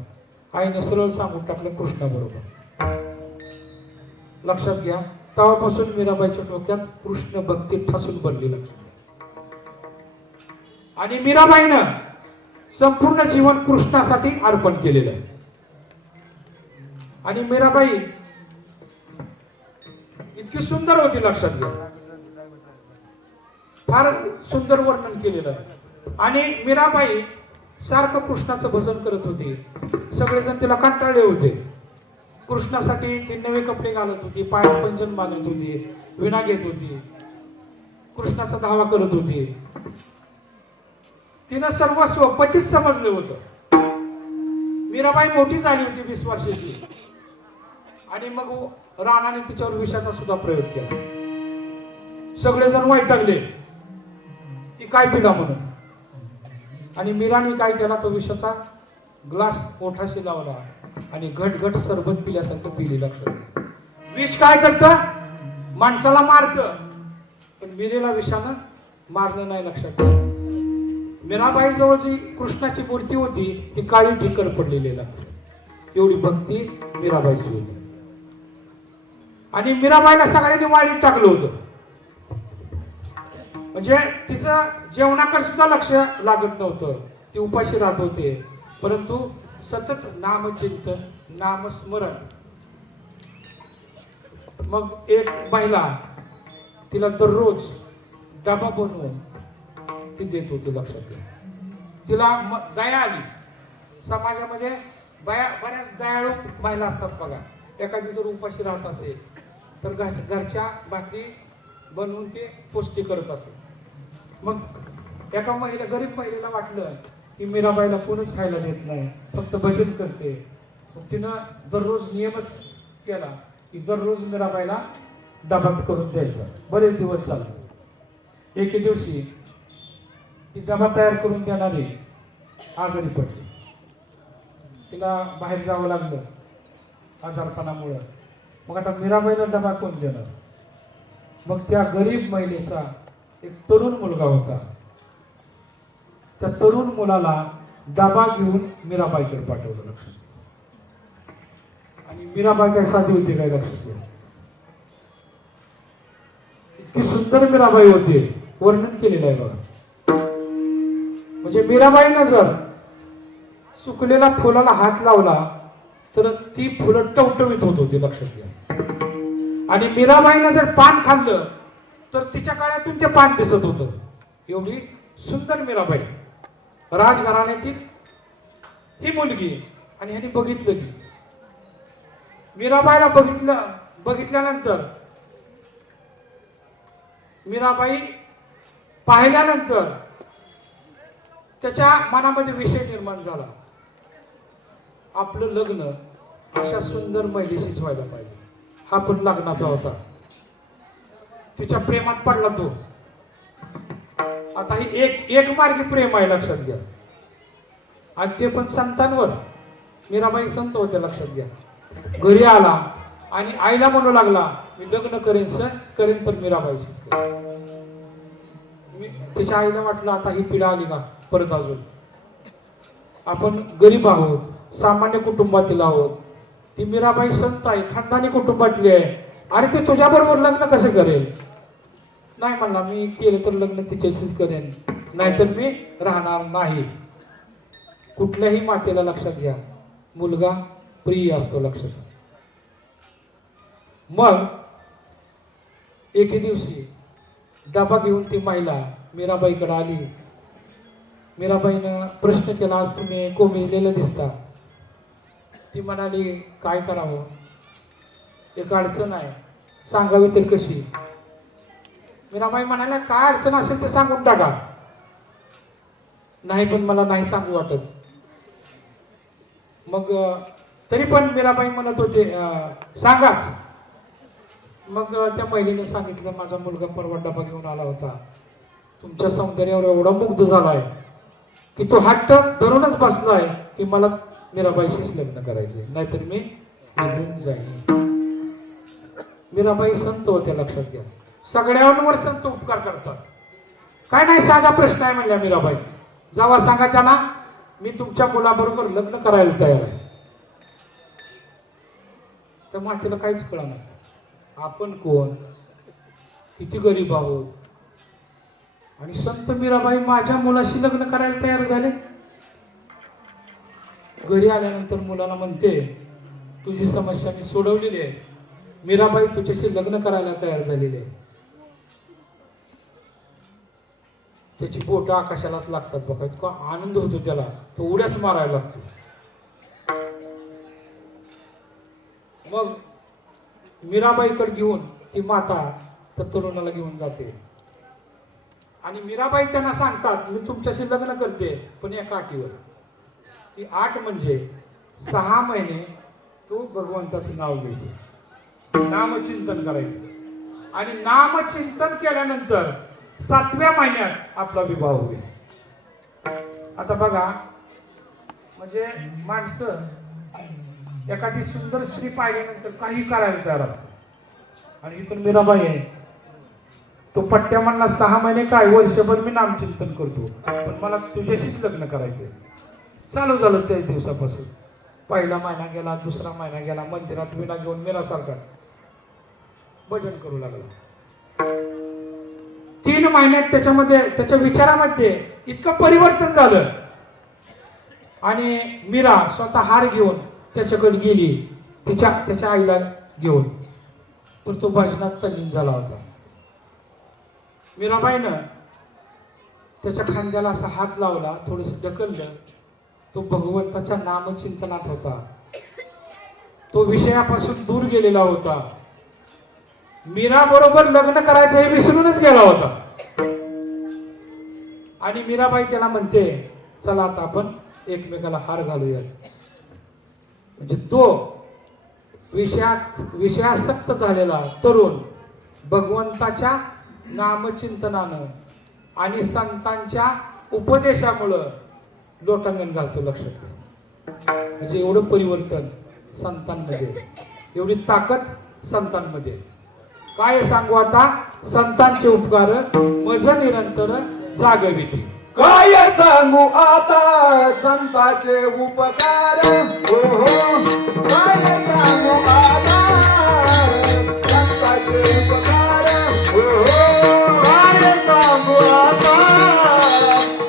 आईने सरळ सांगून टाकलं, कृष्णाबरोबर. लक्षात घ्या. तेव्हापासून मीराबाईच्या डोक्यात कृष्ण भक्ती ठासून बनली. लक्षात घ्या. आणि मीराबाईनं संपूर्ण जीवन कृष्णासाठी अर्पण केलेलं आहे. आणि मीराबाई इतकी सुंदर होती. लक्षात घ्या. फार सुंदर वर्णन केलेलं आहे. आणि मीराबाई सारखं कृष्णाचं भजन करत होती. सगळेजण तिला कंटाळले होते. कृष्णासाठी ती नवे कपडे घालत होती, पायात पंजन बांधत होती, विणा घेत होती, कृष्णाचा धावा करत होती. तिनं सर्वस्व पतीच समजलं होतं. मीराबाई मोठी झाली होती 20 वर्षाची. आणि मग राणाने तिच्यावर विषाचा सुद्धा प्रयोग केला. सगळेजण वैतागले की काय पिला म्हणून. आणि मीराने काय केला, तो विषाचा ग्लास ओठाशी लावला आणि घट घट सरबत पिल्यासारखं पिली. लक्षात. विष काय करतं, माणसाला मारतं, पण मीरेला विषानं मारलं नाही. लक्षात. मीराबाई जवळ जी कृष्णाची मूर्ती होती ती काळी ढिकर पडलेली. लागते एवढी भक्ती मीराबाईची होती. आणि मीराबाईला सगळ्यांनी वाळीत टाकलं होतं. म्हणजे तिचं जेवणाकडे सुद्धा लक्ष लागत नव्हतं, ती उपाशी राहत होते. परंतु सतत नामचिंतन, नामस्मरण. मग एक महिला तिला दररोज डबा बनवून ती देत होती. लक्षात घ्या, तिला दया आली. समाजामध्ये बऱ्याच दयाळू महिला असतात बघा. एखादी जर उपाशी राहत असेल तर घरच्या भाकरी बनवून ते पौष्टिक करत असेल. मग एका गरीब महिलेला वाटलं की मीराबाईला कोणच खायला देत नाही, फक्त भजन करते. मग तिनं दररोज नियमच केला की दररोज मीराबाईला डबा करून द्यायचा. बरेच दिवस चालले. एके दिवशी ती डबा तयार करून देणारी आजारी पडली. तिला बाहेर जावं लागलं आजारपणामुळं. मग आता मीराबाईला डबा कोण देणार? मग त्या गरीब महिलेचा एक तरुण मुलगा होता. त्या तरुण मुलाला डबा घेऊन मीराबाईकडे पाठवलं. लक्षात. आणि मीराबाई काय साधी होती काय? लक्षात घ्या, इतकी सुंदर मीराबाई होती, वर्णन केलेलं आहे बघा. म्हणजे मीराबाईनं जर सुकलेल्या फुलाला हात लावला तर ती फुलं टवटवीत होत होती. लक्षात घ्या. आणि मीराबाईनं जर पान खाल्लं तर तिच्या काळातून ते पान दिसत होतं. एवढी सुंदर मीराबाई, राजघराण्यातील ही मुलगी. आणि ह्याने बघितलं की मीराबाईला बघितल्यानंतर मीराबाई पाहिल्यानंतर त्याच्या मनामध्ये विषय निर्माण झाला, आपलं लग्न अशा सुंदर महिलेशीच व्हायला पाहिजे. हा पण लग्नाचा होता. तिच्या प्रेमात पडला तो. आता ही एक मार्गी प्रेम आहे. लक्षात घ्या. आणि ते पण संतांवर. मीराबाई संत होते. लक्षात घ्या. घरी आला आणि आईला म्हणू लागला मी लग्न करेन तर मीराबाईशीच करेन. तिच्या आईला वाटलं आता ही पिढा आली का परत अजून. आपण गरीब आहोत, सामान्य कुटुंबातील आहोत. ती मीराबाई संत आहे, खानदानी कुटुंबातली आहे. अरे ती तुझ्या बरोबर लग्न कसं करेल? नाही म्हणला, मी केलं तर लग्न तिच्याशीच करेन, नाहीतर मी राहणार नाही. कुठल्याही मातेला लक्षात घ्या, मुलगा प्रिय असतो. लक्षात. मग एके दिवशी डबा घेऊन ती महिला मीराबाईकडे आली. मीराबाईनं प्रश्न केला, आज तुम्ही कोमेजलेलं दिसता. ती म्हणाली काय करावं, एक अडचण आहे, सांगावी तर कशी? मीराबाई म्हणाल्या काय अडचण असेल ते सांगून टाका. नाही पण मला नाही सांगू वाटत. मग तरी पण मीराबाई म्हणत होते सांगाच. मग त्या महिलेने सांगितलं, माझा मुलगा परवा डबा घेऊन आला होता, तुमच्या सौंदर्यावर एवढा मुग्ध झालाय की तो हट्ट धरूनच बसलाय की मला मीराबाईशीच लग्न करायचे, नाहीतर मी निघून जाईन. मीराबाई संत होत्या. लक्षात घ्या. सगळ्यांवर संत उपकार करतात. काय नाही, साधा प्रश्न आहे म्हणल्या मीराबाई. जेव्हा सांगा त्यांना मी तुमच्या मुलाबरोबर लग्न करायला तयार आहे. त्या मातेला काहीच कळणार, आपण कोण, किती गरीब आहोत. आणि संत मीराबाई माझ्या मुलाशी लग्न करायला तयार झाले. घरी आल्यानंतर मुलाला म्हणते तुझी समस्या मी सोडवलेली आहे, मीराबाई तुझ्याशी लग्न करायला तयार झालेली आहे. त्याची बोट आकाशालाच लागतात बघा, इतका आनंद होतो त्याला, तो उड्याच मारायला लागतो. मग मीराबाईकडे घेऊन ती माता त्या तरुणाला घेऊन जाते. आणि मीराबाई त्यांना सांगतात मी तुमच्याशी लग्न करते, पण एका अटीवर. ती आठ म्हणजे 6 महिने तू भगवंताचं नाव घ्यायचं, नामचिंतन करायचं. आणि नामचिंतन केल्यानंतर 7व्या महिन्यात आपला विवाह होईल. आता बघा, म्हणजे माणसं एखादी सुंदर स्त्री पाहिल्यानंतर काही करायला तयार असतात. आणि ही पण मीराबाई आहे. तो पट्ट्या म्हणला 6 महिने काय, वर्षभर मी नामचिंतन करतो, पण मला तुझ्याशीच लग्न करायचंय. चालू झालं त्याच दिवसापासून. पहिला महिना गेला, दुसरा महिना गेला, मंदिरात विणा घेऊन मीरासारखा भजन करू लागला. 3 महिन्यात त्याच्यामध्ये त्याच्या विचारामध्ये इतकं परिवर्तन झालं. आणि मीरा स्वतः हार घेऊन त्याच्याकडे गेली, त्याच्या आईला घेऊन. तर तो भजनात तल्लीन झाला होता. मीराबाईनं त्याच्या खांद्याला असा हात लावला, थोडस ढकललं. तो भगवंताच्या नामचिंतनात होता. तो विषयापासून दूर गेलेला होता. मीरा बरोबर लग्न करायचं हे विसरूनच गेला होता. आणि मीराबाई त्याला म्हणते, चला आता आपण एकमेकाला हार घालूया. म्हणजे तो विषयासक्त झालेला तरुण भगवंताच्या नामचिंतनानं आणि संतांच्या उपदेशामुळं लोटांगण घालतो. लक्षात घ्या. म्हणजे एवढं परिवर्तन संतांमध्ये, एवढी ताकद संतांमध्ये. काय सांगू आता, संतांचे उपकार मज निरंतर जागविती. काय सांगू आता संताचे उपकार, हो हो. काय सांगू आता संताचे उपकार, हो हो. काय सांगू आता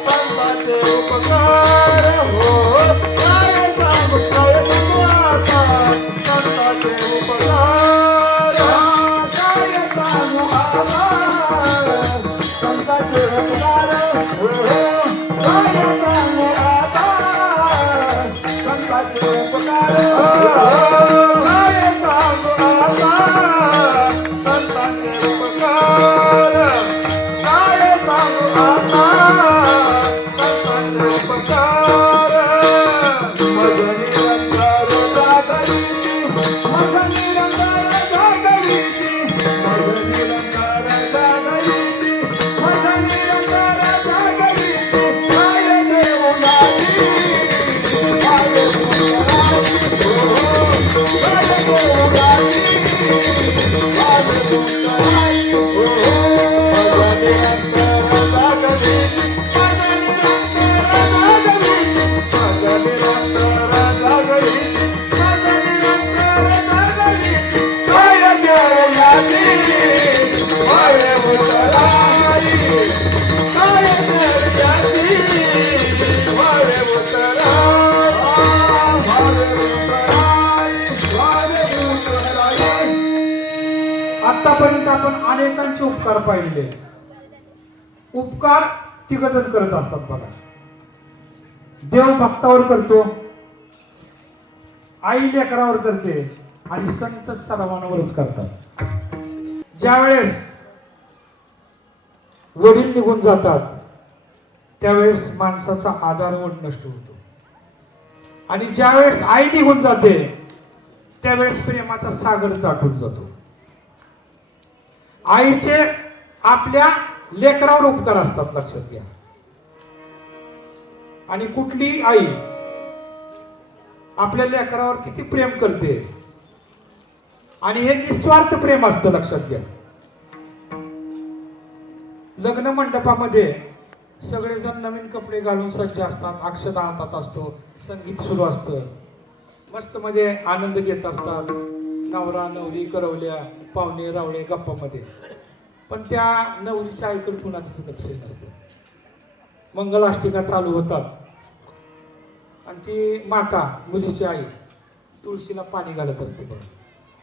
संताचे उपकार, हो हो. काय सांगू आता संताचे उपकार, काय सांगू आता संताचे उपकार, हो हो. आतापर्यंत आपण अनेकांचे उपकार पाहिले. उपकार तिघजण करत असतात बघा. देव भक्तावर करतो, आई लेकरावर करते आणि संत सर्वांवरच करतात. ज्या वेळेस वडील निघून जातात त्यावेळेस माणसाचा आधारवड नष्ट होतो. आणि ज्या वेळेस आई निघून जाते त्यावेळेस प्रेमाचा सागर चाटून जातो. आईचे आपल्या लेकरावर उपकार असतात, लक्षात घ्या. आणि कुठली आई आपल्या लेकरावर किती प्रेम करते आणि हे निस्वार्थ प्रेम असतं, लक्षात घ्या. लग्न मंडपामध्ये सगळेजण नवीन कपडे घालून सज्ज असतात, अक्षता हातात असतो, संगीत सुरू असतं, मस्त मध्ये आनंद घेत असतात. नवरा नवरी करवल्या, पाहुणे रावळे गप्पामध्ये. पण त्या नवरीच्या आईकडे कुणाचंच लक्ष नसतं. मंगलाष्टिका चालू होतात आणि ती माता, मुलीची आई, तुळशीला पाणी घालत असते बघ.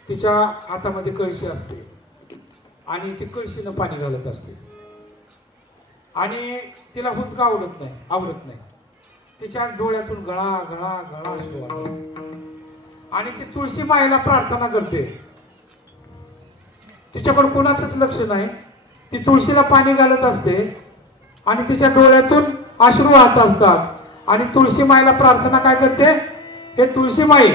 तिच्या हातामध्ये कळशी असते आणि ती कळशीनं पाणी घालत असते. आणि तिला हुंदका आवडत नाही. तिच्या डोळ्यातून गळा गळा गळा अश्रू वाहत असते. आणि ती तुळशी माईला प्रार्थना करते. तिच्याकडे कोणाचंच लक्ष नाही. ती तुळशीला पाणी घालत असते आणि तिच्या डोळ्यातून अश्रू वाहत असतात. आणि तुळशी माईला प्रार्थना काय करते, हे तुळशी माई,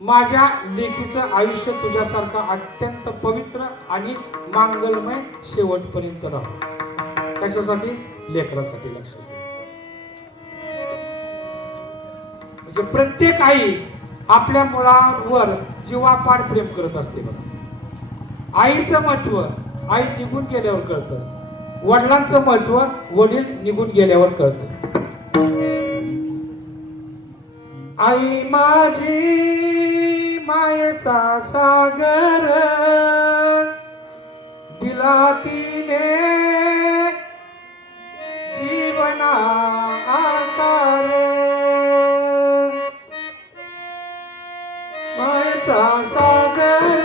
माझ्या लेकीचं आयुष्य तुझ्यासारखं अत्यंत पवित्र आणि मांगल्यमय शेवटपर्यंत राहू. कशासाठी? लेकरासाठी. लक्षात घ्या. म्हणजे प्रत्येक आई आपल्या मुलावर जीवापाड प्रेम करत असते बघा. आईचं महत्व आई निघून गेल्यावर कळतं, वडिलांचं महत्व वडील निघून गेल्यावर कळतं. आई माझी मायेचा सागर दिला तिने जीवना आकार मायेचा सागर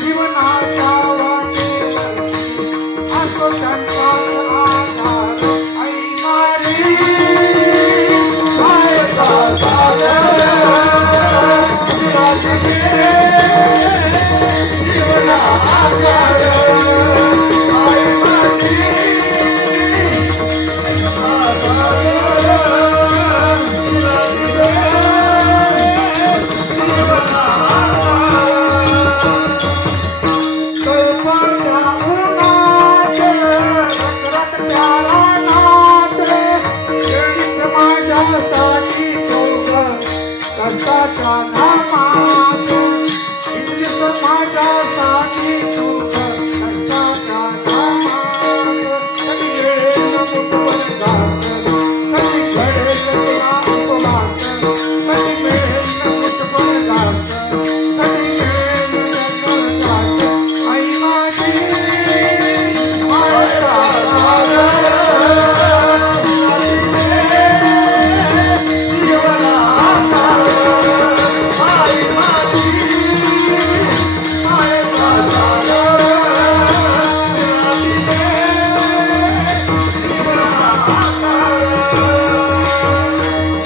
जीवनाच्या असो त्यांचा आधार आई मारी मायेचा सागर जीवना आधार आई मारी कष्टाच्या नामात इंग्लिश माझ्यासाठी तुझ कष्टाच्या नामात कधी येईल मुठभर घास कधी घडेल तुला उपवास कधी मिळेल मुठभर घास कधी मिळेल मुठभर घास आई माझी मायेचा सागर जीवना आधार आई माझी मायेचा सागर जीवना आधार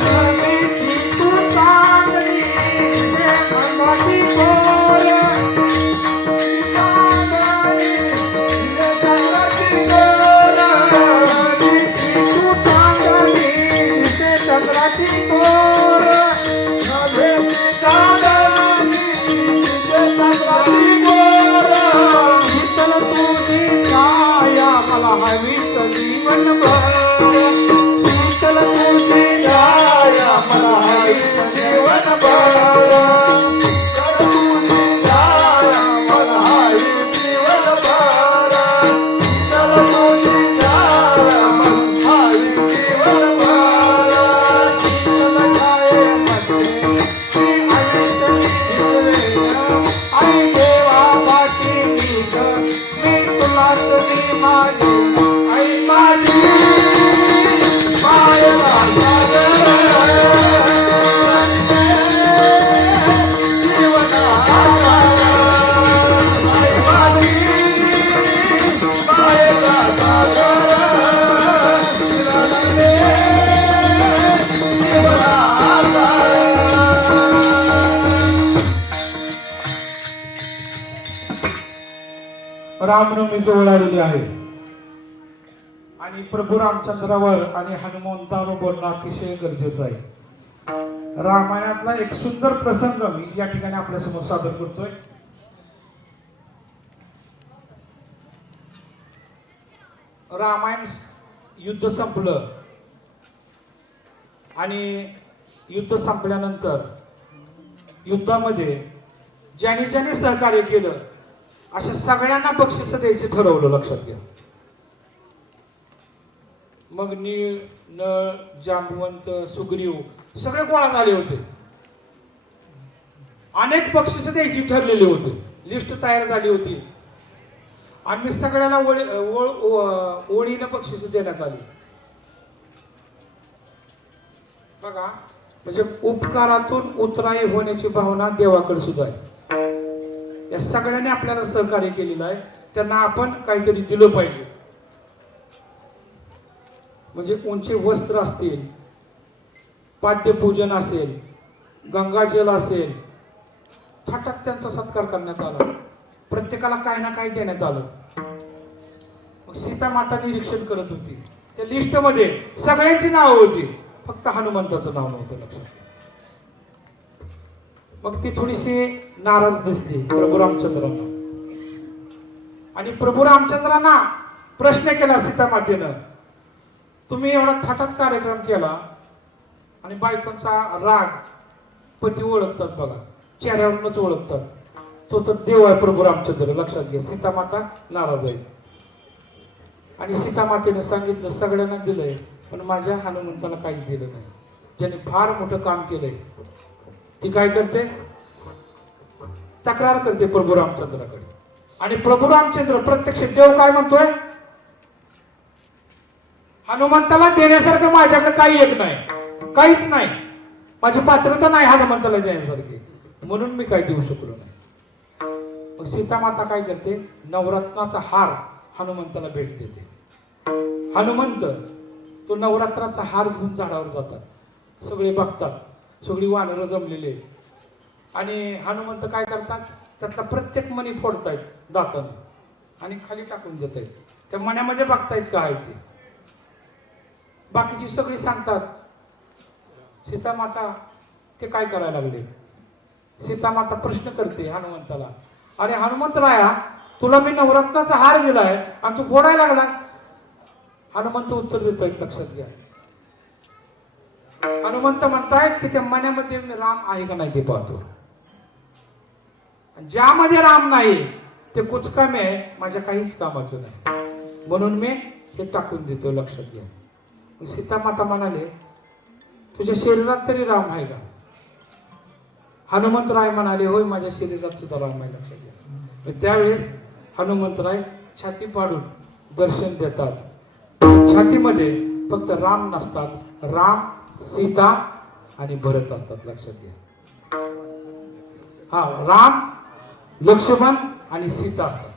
जगण्याची तू चांगली दिसे भगवती गोर चांगली दिसे जगण्याची गोर जगण्याची तू चांगली दिसे जगण्याची गोर जगण्याची चांगली दिसे जगण्याची गोर शीतल तुझी छाया मला हवीच जीवनभर शीतल तुझी छाया मला हवीच जीवनभर तुझी छाया मला हवीच जीवनभर शीतल तुझी छाया मला हवीच जीवनभर शीतल छायेमध्ये मी आयुष्य जिंकवेन आई देवापाशी मीच मी तुलाच मी माझी आई माझी मायेचा सागर जीवना आधार आई माझी मायेचा सागर जीवना आधार रामनवमी जवळ आलेली आहे आणि प्रभू रामचंद्रावर आणि हनुमंतावर बोलणं अतिशय गरजेचं आहे. रामायणातला एक सुंदर प्रसंग मी या ठिकाणी आपल्यासमोर सादर करतोय. रामायण युद्ध संपलं आणि युद्ध संपल्यानंतर युद्धामध्ये ज्याने ज्याने सहकार्य केलं अशा सगळ्यांना बक्षीस द्यायचे ठरवलं. लक्षात घ्या. मग नीळ नळ जांबवंत सुग्रीव सगळे गोळा झाले होते. अनेक बक्षीस द्यायची ठरलेली होती. लिस्ट तयार झाली होती आणि सगळ्यांना ओळीनं बक्षीस देण्यात आली. बघा म्हणजे उपकारातून उतराई होण्याची भावना देवाकडे सुद्धा आहे. या सगळ्यांनी आपल्याला सहकार्य केलेलं आहे. त्यांना आपण काहीतरी दिलं पाहिजे. म्हणजे उंचे वस्त्र असतील, पाद्यपूजन असेल, गंगाजल असेल, थाटात त्यांचा सत्कार करण्यात आला. प्रत्येकाला काही ना काही देण्यात आलं. मग सीता माता निरीक्षण करत होती. त्या लिस्टमध्ये सगळ्यांची नावं होती, फक्त हनुमंताचं नाव नव्हतं लक्षात. मग ती थोडीशी नाराज दिसली प्रभू रामचंद्रांना. आणि प्रभू रामचंद्रांना प्रश्न केला सीतामातेनं, तुम्ही एवढा थाटात कार्यक्रम केला आणि बायकोंचा राग पती ओळखतात बघा, चेहऱ्यावरूनच ओळखतात. तो तर देव आहे प्रभू रामचंद्र, लक्षात घ्या. सीतामाता नाराज आहे. आणि सीतामातेने सांगितलं, सगळ्यांना दिलंय पण माझ्या हनुमंताला काहीच दिलं नाही, ज्याने फार मोठं काम केलंय. ती काय करते, तक्रार करते प्रभू रामचंद्राकडे. आणि प्रभू रामचंद्र प्रत्यक्ष देव काय म्हणतोय, हनुमंताला देण्यासारखं माझ्याकडे काही एक नाही, काहीच नाही, माझी पात्रता नाही हनुमंताला देण्यासारखी, म्हणून मी काही देऊ शकलो नाही. मग सीतामाता काय करते, नवरत्नाचा हार हनुमंताला भेट देते. हनुमंत तो नवरात्राचा हार घेऊन झाडावर जातात. सगळे बघतात, सगळी वानरं जमलेले. आणि हनुमंत काय करतात, त्यातला प्रत्येक मणी फोडतायत दातानं आणि खाली टाकून देत आहेत. त्या मण्यामध्ये बघतायत काय ते. बाकीची सगळी सांगतात, सीतामाता ते काय करायला लागले. सीतामाता प्रश्न करते हनुमंताला, अरे हनुमंतराया, तुला मी नवरत्नाचा हार दिलाय आणि तू फोडायला लागला. हनुमंत उत्तर देत आहेत, लक्षात घ्या. हनुमंत म्हणतायत की त्या मण्यामध्ये मी राम आहे का नाही ते पाहतो. ज्यामध्ये राम नाही ते कुचकामे आहे, माझ्या काहीच कामाचं नाही, म्हणून मी हे टाकून देतो, लक्षात घ्या. सीतामाता म्हणाले, तुझ्या शरीरात तरी राम आहे का. हनुमंतराय म्हणाले, होय माझ्या शरीरात सुद्धा राम आहे, लक्षात घ्या. त्यावेळेस हनुमंतराय छाती पाडून दर्शन देतात. छातीमध्ये फक्त राम नसतात, राम, सीता आणि भरत असतात, लक्षात घ्या. हा, राम, लक्ष्मण आणि सीता असतात.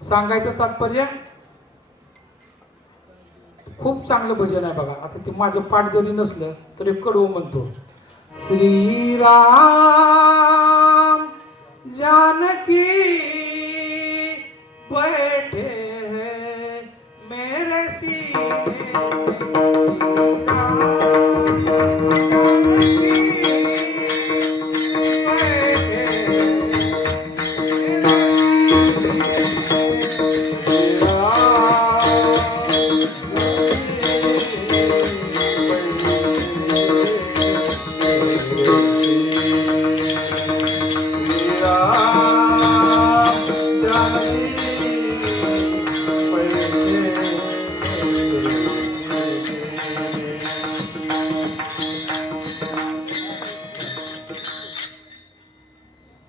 सांगायचं तात्पर्य, खूप चांगलं भजन आहे बघा. आता ते माझं पाठ जरी नसलं तरी कडवं म्हणतो, श्रीराम जानकी बैठे हैं मेरे सीने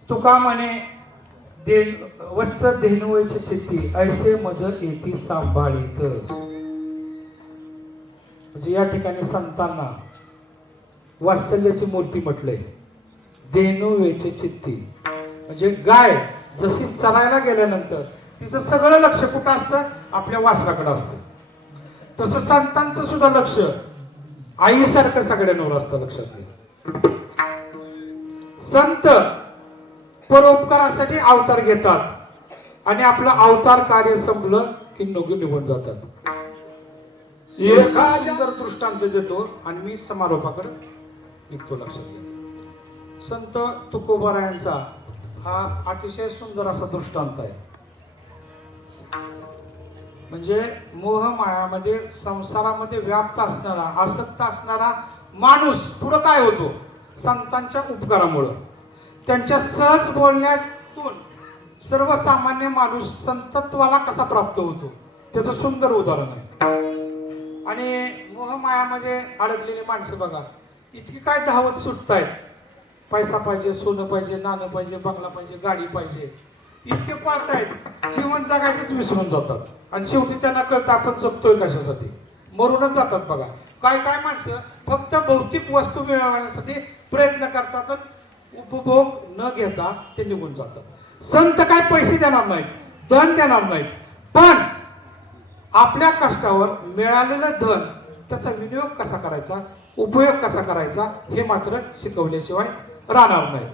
तुका म्हणे, वत्स धेनुवयचे चित्ती ऐसे मज येती सांभाळीत. म्हणजे या ठिकाणी संतांना वात्सल्याची मूर्ती म्हटलंय. धेनुवयचे चित्ती म्हणजे गाय जशी चरायला गेल्यानंतर तिचं सगळं लक्ष कुठं असतं, आपल्या वासराकडे असतं. तसं संतांचं सुद्धा लक्ष आईसारखं सगळ्यांवर असतं, लक्षात घ्या. संत परोपकारासाठी अवतार घेतात आणि आपलं अवतार कार्य संपलं की निघून जातात. एका सुंदर दृष्टांत देतो आणि मी समारोपाकडे निघतो, लक्षात घ्या. संत तुकोबारायांचा हा अतिशय सुंदर असा दृष्टांत आहे. म्हणजे मोह मायामध्ये संसारामध्ये व्याप्त असणारा, आसक्त असणारा माणूस पुढं काय होतो, संतांच्या उपकारामुळं. त्यांच्या सहज बोलण्यातून सर्वसामान्य माणूस संतत्वाला कसा प्राप्त होतो त्याचं सुंदर उदाहरण आहे. आणि मोहमायामध्ये अडकलेली माणसं बघा, इतकी काय धावत सुटतायत. पैसा पाहिजे, सोनं पाहिजे, नाणं पाहिजे, बंगला पाहिजे, गाडी पाहिजे, इतके पळतायत, जीवन जगायचंच विसरून जातात. आणि शेवटी त्यांना कळतं आपण जगतोय कशासाठी, मरूनच जातात बघा. काय काय माणसं फक्त भौतिक वस्तू मिळवण्यासाठी प्रयत्न करतात, उपभोग न घेता ते निघून जातात. संत काय पैसे देणार नाहीत, धन देणार नाहीत, पण आपल्या कष्टावर मिळालेलं धन त्याचा विनियोग कसा करायचा, उपयोग कसा करायचा हे मात्र शिकवल्याशिवाय राहणार नाही.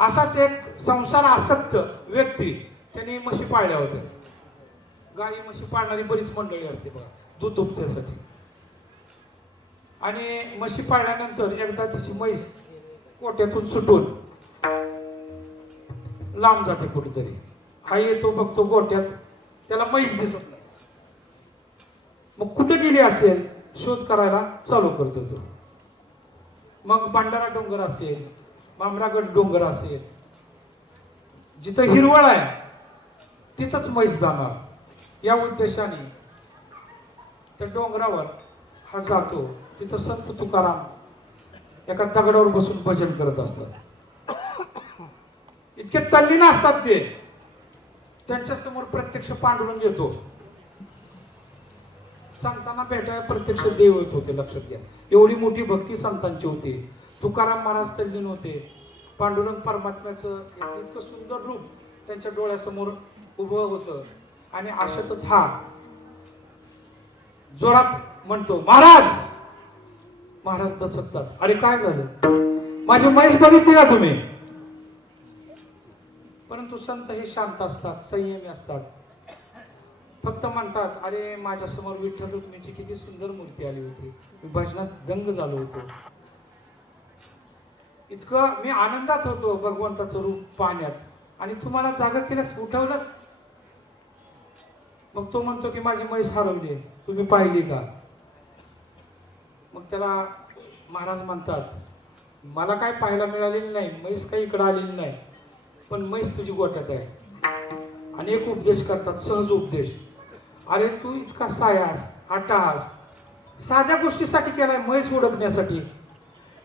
असाच एक संसार आसक्त व्यक्ती, त्यांनी म्हशी पाळल्या होत्या. गाई म्हशी पाळणारी बरीच मंडळी असते बघा दूध उपच्यासाठी. आणि म्हशी पाळल्यानंतर एकदा तिची म्हैस कोट्यातून सुटून लांब जाते कुठेतरी. हा येतो बघतो गोट्यात, त्याला म्हैस दिसत नाही. मग कुठे गेली असेल शोध करायला चालू करतो तो. मग भंडारा डोंगर असेल, मामरागड डोंगर असेल, जिथं हिरवळ आहे तिथंच म्हैस जाणार या उद्देशाने त्या डोंगरावर हा जातो. तिथं संत तुकाराम एका दगडावर बसून भजन करत असतात. इतके तल्लीन असतात ते. त्यांच्या समोर प्रत्यक्ष पांडुरंग येतो. संतांना भेटायला प्रत्यक्ष देव येत होते, लक्षात घ्या. एवढी मोठी भक्ती संतांची होती. तुकाराम महाराज तल्लीन होते. पांडुरंग परमात्म्याचं इतकं सुंदर रूप त्यांच्या डोळ्यासमोर उभं होतं. आणि अशातच हा जोरात म्हणतो, महाराज. महाराज दचकतात, अरे काय झालं, माझी म्हैस बघितली का तुम्ही? परंतु संत हे शांत असतात, संयमी असतात. फक्त म्हणतात, अरे माझ्या समोर विठ्ठल रुक्मिणीची किती सुंदर मूर्ती आली होती, मी भजनात दंग झालो होतो. इतकं मी आनंदात होतो भगवंताचं रूप पाहण्यात, आणि तुम्हाला जागा केल्यास, उठवलंस. मग तो म्हणतो की माझी म्हैस हरवली, तुम्ही पाहिली का? मग त्याला महाराज म्हणतात, मला काय पाहायला मिळालेली नाही, म्हैस काही इकडं आलेली नाही, पण म्हैस तुझी गोठ्यात आहे. अनेक उपदेश करतात, सहज उपदेश. अरे तू इतका सायास अट्टहास साध्या गोष्टीसाठी केलाय, म्हैस ओळखण्यासाठी.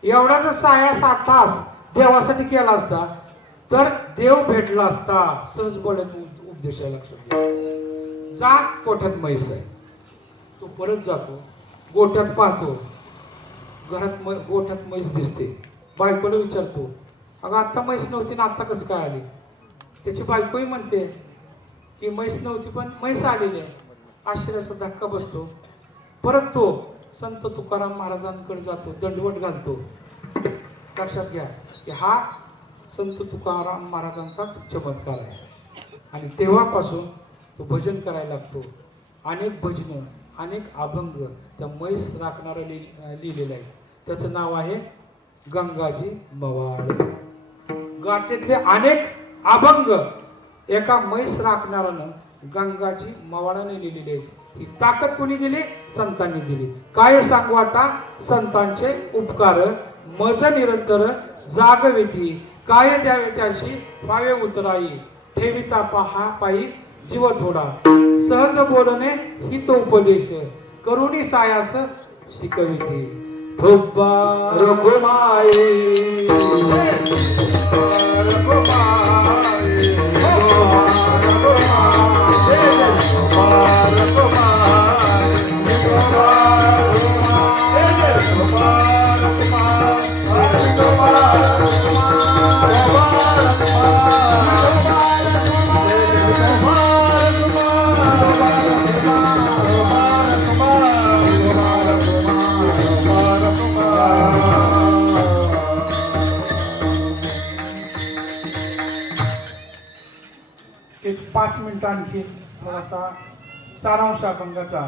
एवढा जर सायास अट्टहास देवासाठी केला असता तर देव भेटला असता. सहज बोलत उपदेश आहे, लक्षात घ्या. जा, गोठ्यात म्हैस आहे. तो परत जातो, गोठ्यात पाहतो, घरात गोठ्यात म्हैस दिसते. बायकोला विचारतो, अगं आत्ता म्हैस नव्हती ना, आत्ता कसं काय आली? त्याची बायकोही म्हणते की म्हैस नव्हती पण म्हैस आलेली आहे. आश्चर्याचा धक्का बसतो. परत तो संत तुकाराम महाराजांकडे जातो, दंडवट घालतो. लक्षात घ्या की हा संत तुकाराम महाराजांचाच चमत्कार आहे. आणि तेव्हापासून तो भजन करायला लागतो. अनेक भजनं, अनेक अभंग त्या म्हैस राखणारा लिहिलेलं आहे. त्याचं नाव आहे गंगाजी मवाळ. गाथेतले अनेक अभंग एका म्हैस राखणाऱ्यानं गंगाजी मवाळाने लिहिलेले आहेत. ही ताकद कोणी दिली? संतांनी दिली. काय सांगू आता संतांचे उपकार, मज निरंतर जागविती, काय द्यावे त्याशी पावे उतराई, ठेविता पहा पायी जीव थोडा, सहज बोलणे हित उपदेश, करुणी सायास शिकविती. ठोबा रघुमाई एक 5 मिनिटं आणखी थोडासा सारांश अभंगाचा.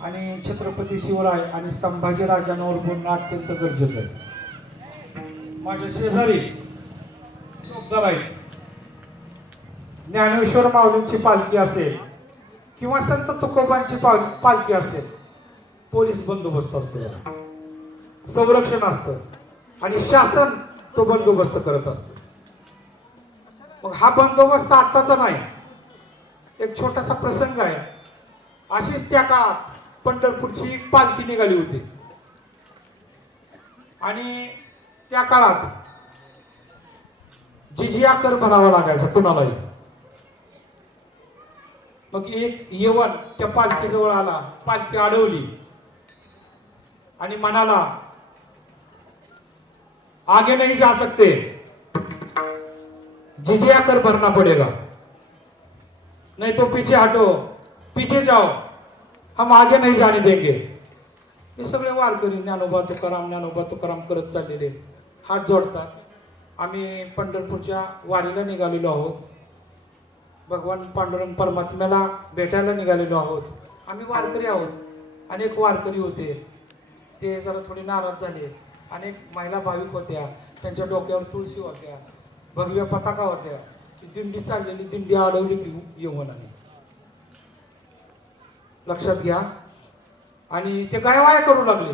आणि छत्रपती शिवराय आणि संभाजी राजांवर बोलणं अत्यंत गरजेचं आहे. माझ्या शेजारी चौकदार आहे. ज्ञानेश्वर माऊलींची पालखी असेल किंवा संत तुकोबांची पालखी असेल, पोलीस बंदोबस्त असतो, संरक्षण असतं आणि शासन तो बंदोबस्त करत असतो. मग हा बंदोबस्त आत्ताचा नाही, एक छोटासा प्रसंग आहे. अशीच त्या काळात पंढरपूरची पालखी निघाली होती आणि त्या काळात जिजिया कर भरावा लागायचा कुणालाही. मग एक यवन त्या पालखीजवळ आला, पालखी अडवली आणि म्हणाला, आगे नहीं जा सकते, जिजिया कर भरना पड़ेगा, नहीं तो पीछे हटो, पीछे जाओ, हम आगे नहीं जाने देंगे. हे सगळे वारकरी ज्ञानोबा तुकाराम करत चाललेले, हात जोडतात. आम्ही पंढरपूरच्या वारीला निघालेलो आहोत. भगवान पांडुरंग परमात्म्याला भेटायला निघालेलो आहोत. आम्ही वारकरी आहोत. अनेक वारकरी होते, ते जरा थोडे नाराज झाले. अनेक महिला भाविक होत्या, त्यांच्या डोक्यावर तुळशी होत्या, भगव्या पताका होत्या. ती दिंडी चाललेली, दिंडी अडवली की येऊन आली. लक्षात घ्या. आणि ते काय वाया करू लागले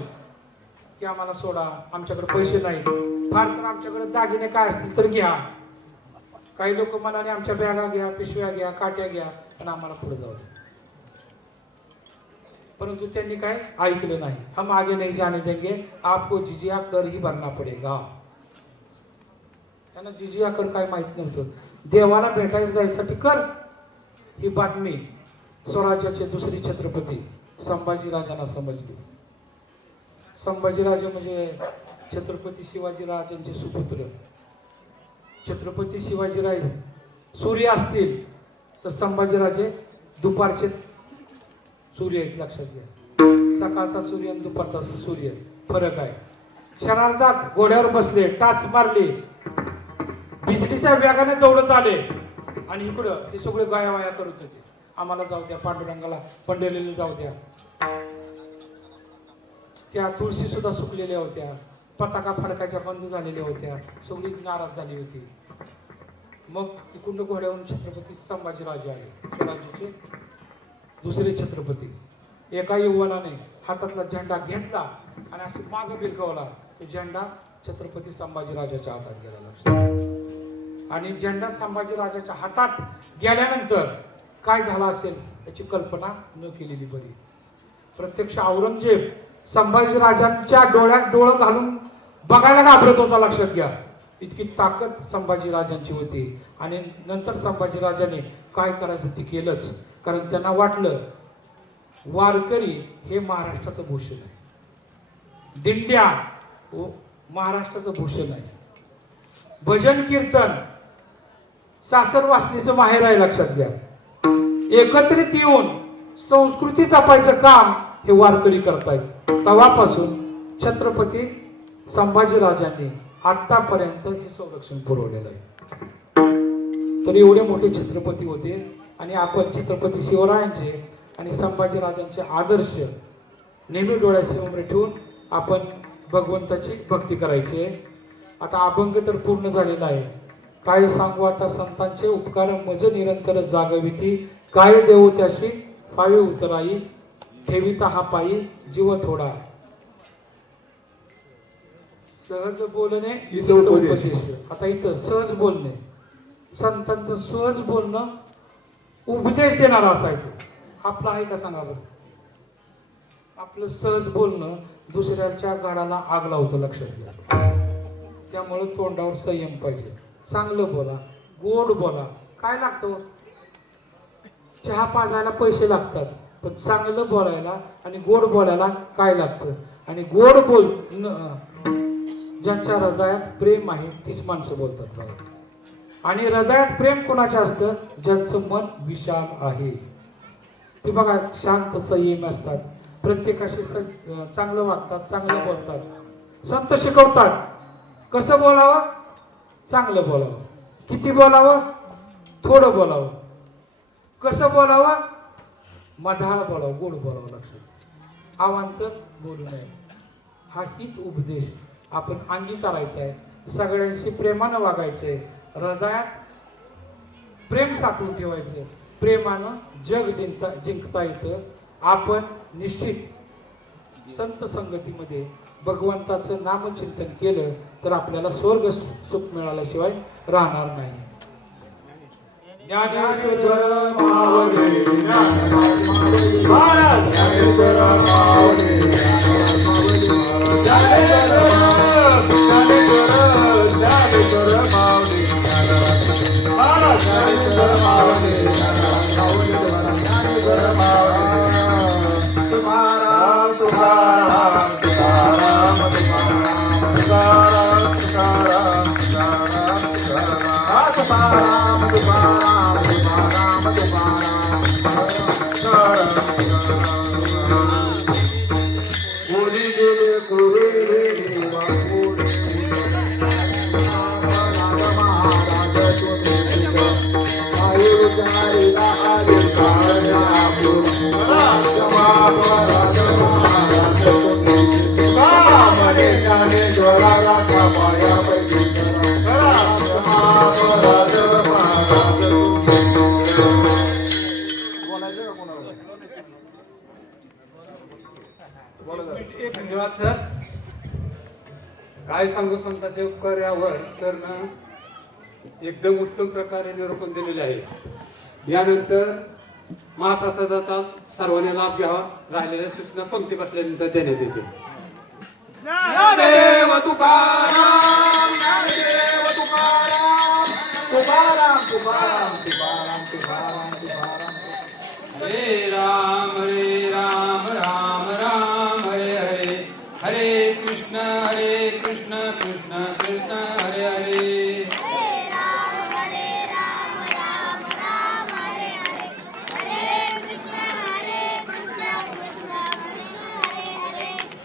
की आम्हाला सोडा, आमच्याकडे पैसे नाही, फार तर आमच्याकडे दागिने काय असतील तर घ्या. काही लोक म्हणाले आमच्या बॅगा घ्या, पिशव्या घ्या, काट्या घ्या, पण आम्हाला पुढे जाऊ द्या. परंतु त्यांनी काय ऐकलं नाही. हम आगे नहीं जाने देंगे, आपको जिजिया कर ही भरना पडेगा. त्यांना जिजिया कर काय माहित नव्हतं. देवाला भेटायला जायसाठी कर. ही बातमी स्वराज्याचे दुसरे छत्रपती संभाजीराजांना समजली. संभाजीराजे म्हणजे छत्रपती शिवाजीराजांचे सुपुत्र. छत्रपती शिवाजीराजे सूर्य असतील तर संभाजीराजे दुपारचे सूर्य आहेत. लक्षात घ्या. सकाळचा सूर्य आणि दुपारचा सूर्य फरक आहे. क्षणार्धात घोड्यावर बसले, टाच मारली, बिजलीच्या वेगाने दौडत आले आणि इकडं हे सगळे गायावाया करत होते. आम्हाला जाऊ द्या, पांडुरंगाला पंढरीला जाऊ द्या. त्या तुळशी सुद्धा सुकलेल्या होत्या, पताका फडकाच्या बंद झालेल्या होत्या, सगळी नाराज झाली होती. मग इकुंड घोड्यावरून छत्रपती संभाजीराजे आले, स्वराज्याचे दुसरे छत्रपती. एका युवनाने हातातला झेंडा घेतला आणि असं माग बिरकवला. तो झेंडा छत्रपती संभाजीराजाच्या हातात गेला. लक्षात. आणि झेंडा संभाजीराजाच्या हातात गेल्यानंतर काय झालं असेल याची कल्पना न केलेली बरी. प्रत्यक्ष औरंगजेब संभाजीराजांच्या डोळ्यात डोळं घालून बघायला घाबरत होता. लक्षात घ्या. इतकी ताकद संभाजीराजांची होती. आणि नंतर संभाजीराजाने काय करायचं ते केलंच. कारण त्यांना वाटलं वारकरी हे महाराष्ट्राचं भूषण आहे, दिंड्या महाराष्ट्राचं भूषण आहे, भजन कीर्तन सासर वासनीचं माहेर आहे. लक्षात घ्या. एकत्रित येऊन संस्कृती जपायचं काम हे वारकरी करतायत. तेव्हापासून छत्रपती संभाजीराजांनी आतापर्यंत हे संरक्षण पुरवलेलं आहे. तर एवढे मोठे छत्रपती होते. आणि आपण छत्रपती शिवरायांचे आणि संभाजीराजांचे आदर्श नेहमी डोळ्यासमोर ठेवून आपण भगवंताची भक्ती करायची. आता अभंग तर पूर्ण झालेला आहे. काय सांगू आता संतांचे उपकार मज निरंतर जागविती, काय देऊ त्याशी पावे उतराई, ठेविता हा पायी जीव थोडा. सहज बोलणे इथं उपदेश. आता इथं सहज बोलणे, संतांचं सहज बोलणं उपदेश देणार असायचं. आपलं आहे का सांगा बरं. आपलं सहज बोलणं दुसऱ्याच्या गाडाला आग लावतं. लक्षात घ्या. त्यामुळे तोंडावर संयम पाहिजे. चांगलं बोला, गोड बोला. काय लागतं, चहा पाजायला पैसे लागतात, पण चांगलं बोलायला आणि गोड बोलायला काय लागतं. आणि गोड बोल ज्यांच्या हृदयात प्रेम आहे तीच माणसं बोलतात बघा. आणि हृदयात प्रेम कोणाचं असतं, ज्यांचं मन विशाल आहे. ते बघा शांत संयमी असतात, प्रत्येकाशी चांगलं वागतात, चांगलं बोलतात. संत शिकवतात कसं बोलावं, चांगलं बोलावं, किती बोलावं, थोडं बोलावं, कसं बोलावं, मधाळ बोलावं, गोड बोलावं. लक्षात. अवांतर बोलू नये. हा हीच उपदेश आपण अंगीकारायचा आहे. सगळ्यांशी प्रेमानं वागायचंय, हृदयात प्रेम साठवून ठेवायचं. प्रेमानं जग जिंकता येतं. आपण निश्चित संत संगतीमध्ये भगवंताचं नामचिंतन केलं तर आपल्याला स्वर्ग सुख मिळाल्याशिवाय राहणार नाही. ज्ञानेश्वर माऊली, महाराज ज्ञानेश्वर माऊली, ज्ञानेश्वर माऊली, महाराज ज्ञानेश्वर माऊली, ज्ञानेश्वर माऊली. तुकाराम तुकाराम तुकाराम तुकाराम तुकाराम तुकाराम तुकाराम तुकाराम तुकाराम तुकाराम तुकाराम. काय सांगू संतांच्या उपकार यावर सरनं एकदम उत्तम प्रकारे निरूपण दिलेले आहे. यानंतर महाप्रसादाचा सर्वांनी लाभ घ्यावा. राहिलेल्या सूचना पंक्ती बसल्यानंतर देण्यात येते. ज्ञानदेव तुकाराम, ज्ञानदेव तुकाराम, तुकाराम तुकाराम तुकाराम तुकाराम तुकाराम. हरे राम राम राम हरे हरे, हरे कृष्ण कृष्ण कृष्ण हरे हरे.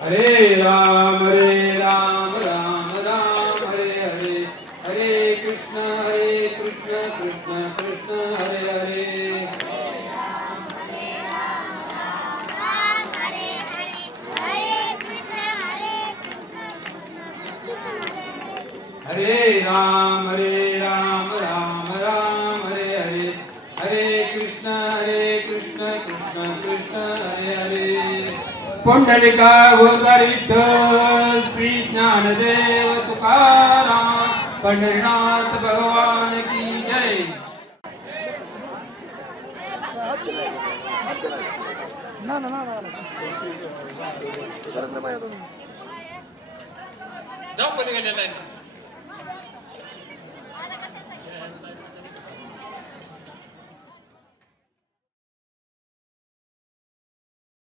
हरे राम राम हरे हरे, हरे कृष्ण कृष्ण कृष्ण हरे हरे. हरे राम हरे हरे, हरे कृष्ण कृष्ण कृष्ण हरे हरे. पुंडलिका गोदारी विठ्ठल, श्री ज्ञानदेव तुकाराम, पंढरीनाथ भगवान की जय. जाऊ पलीकडे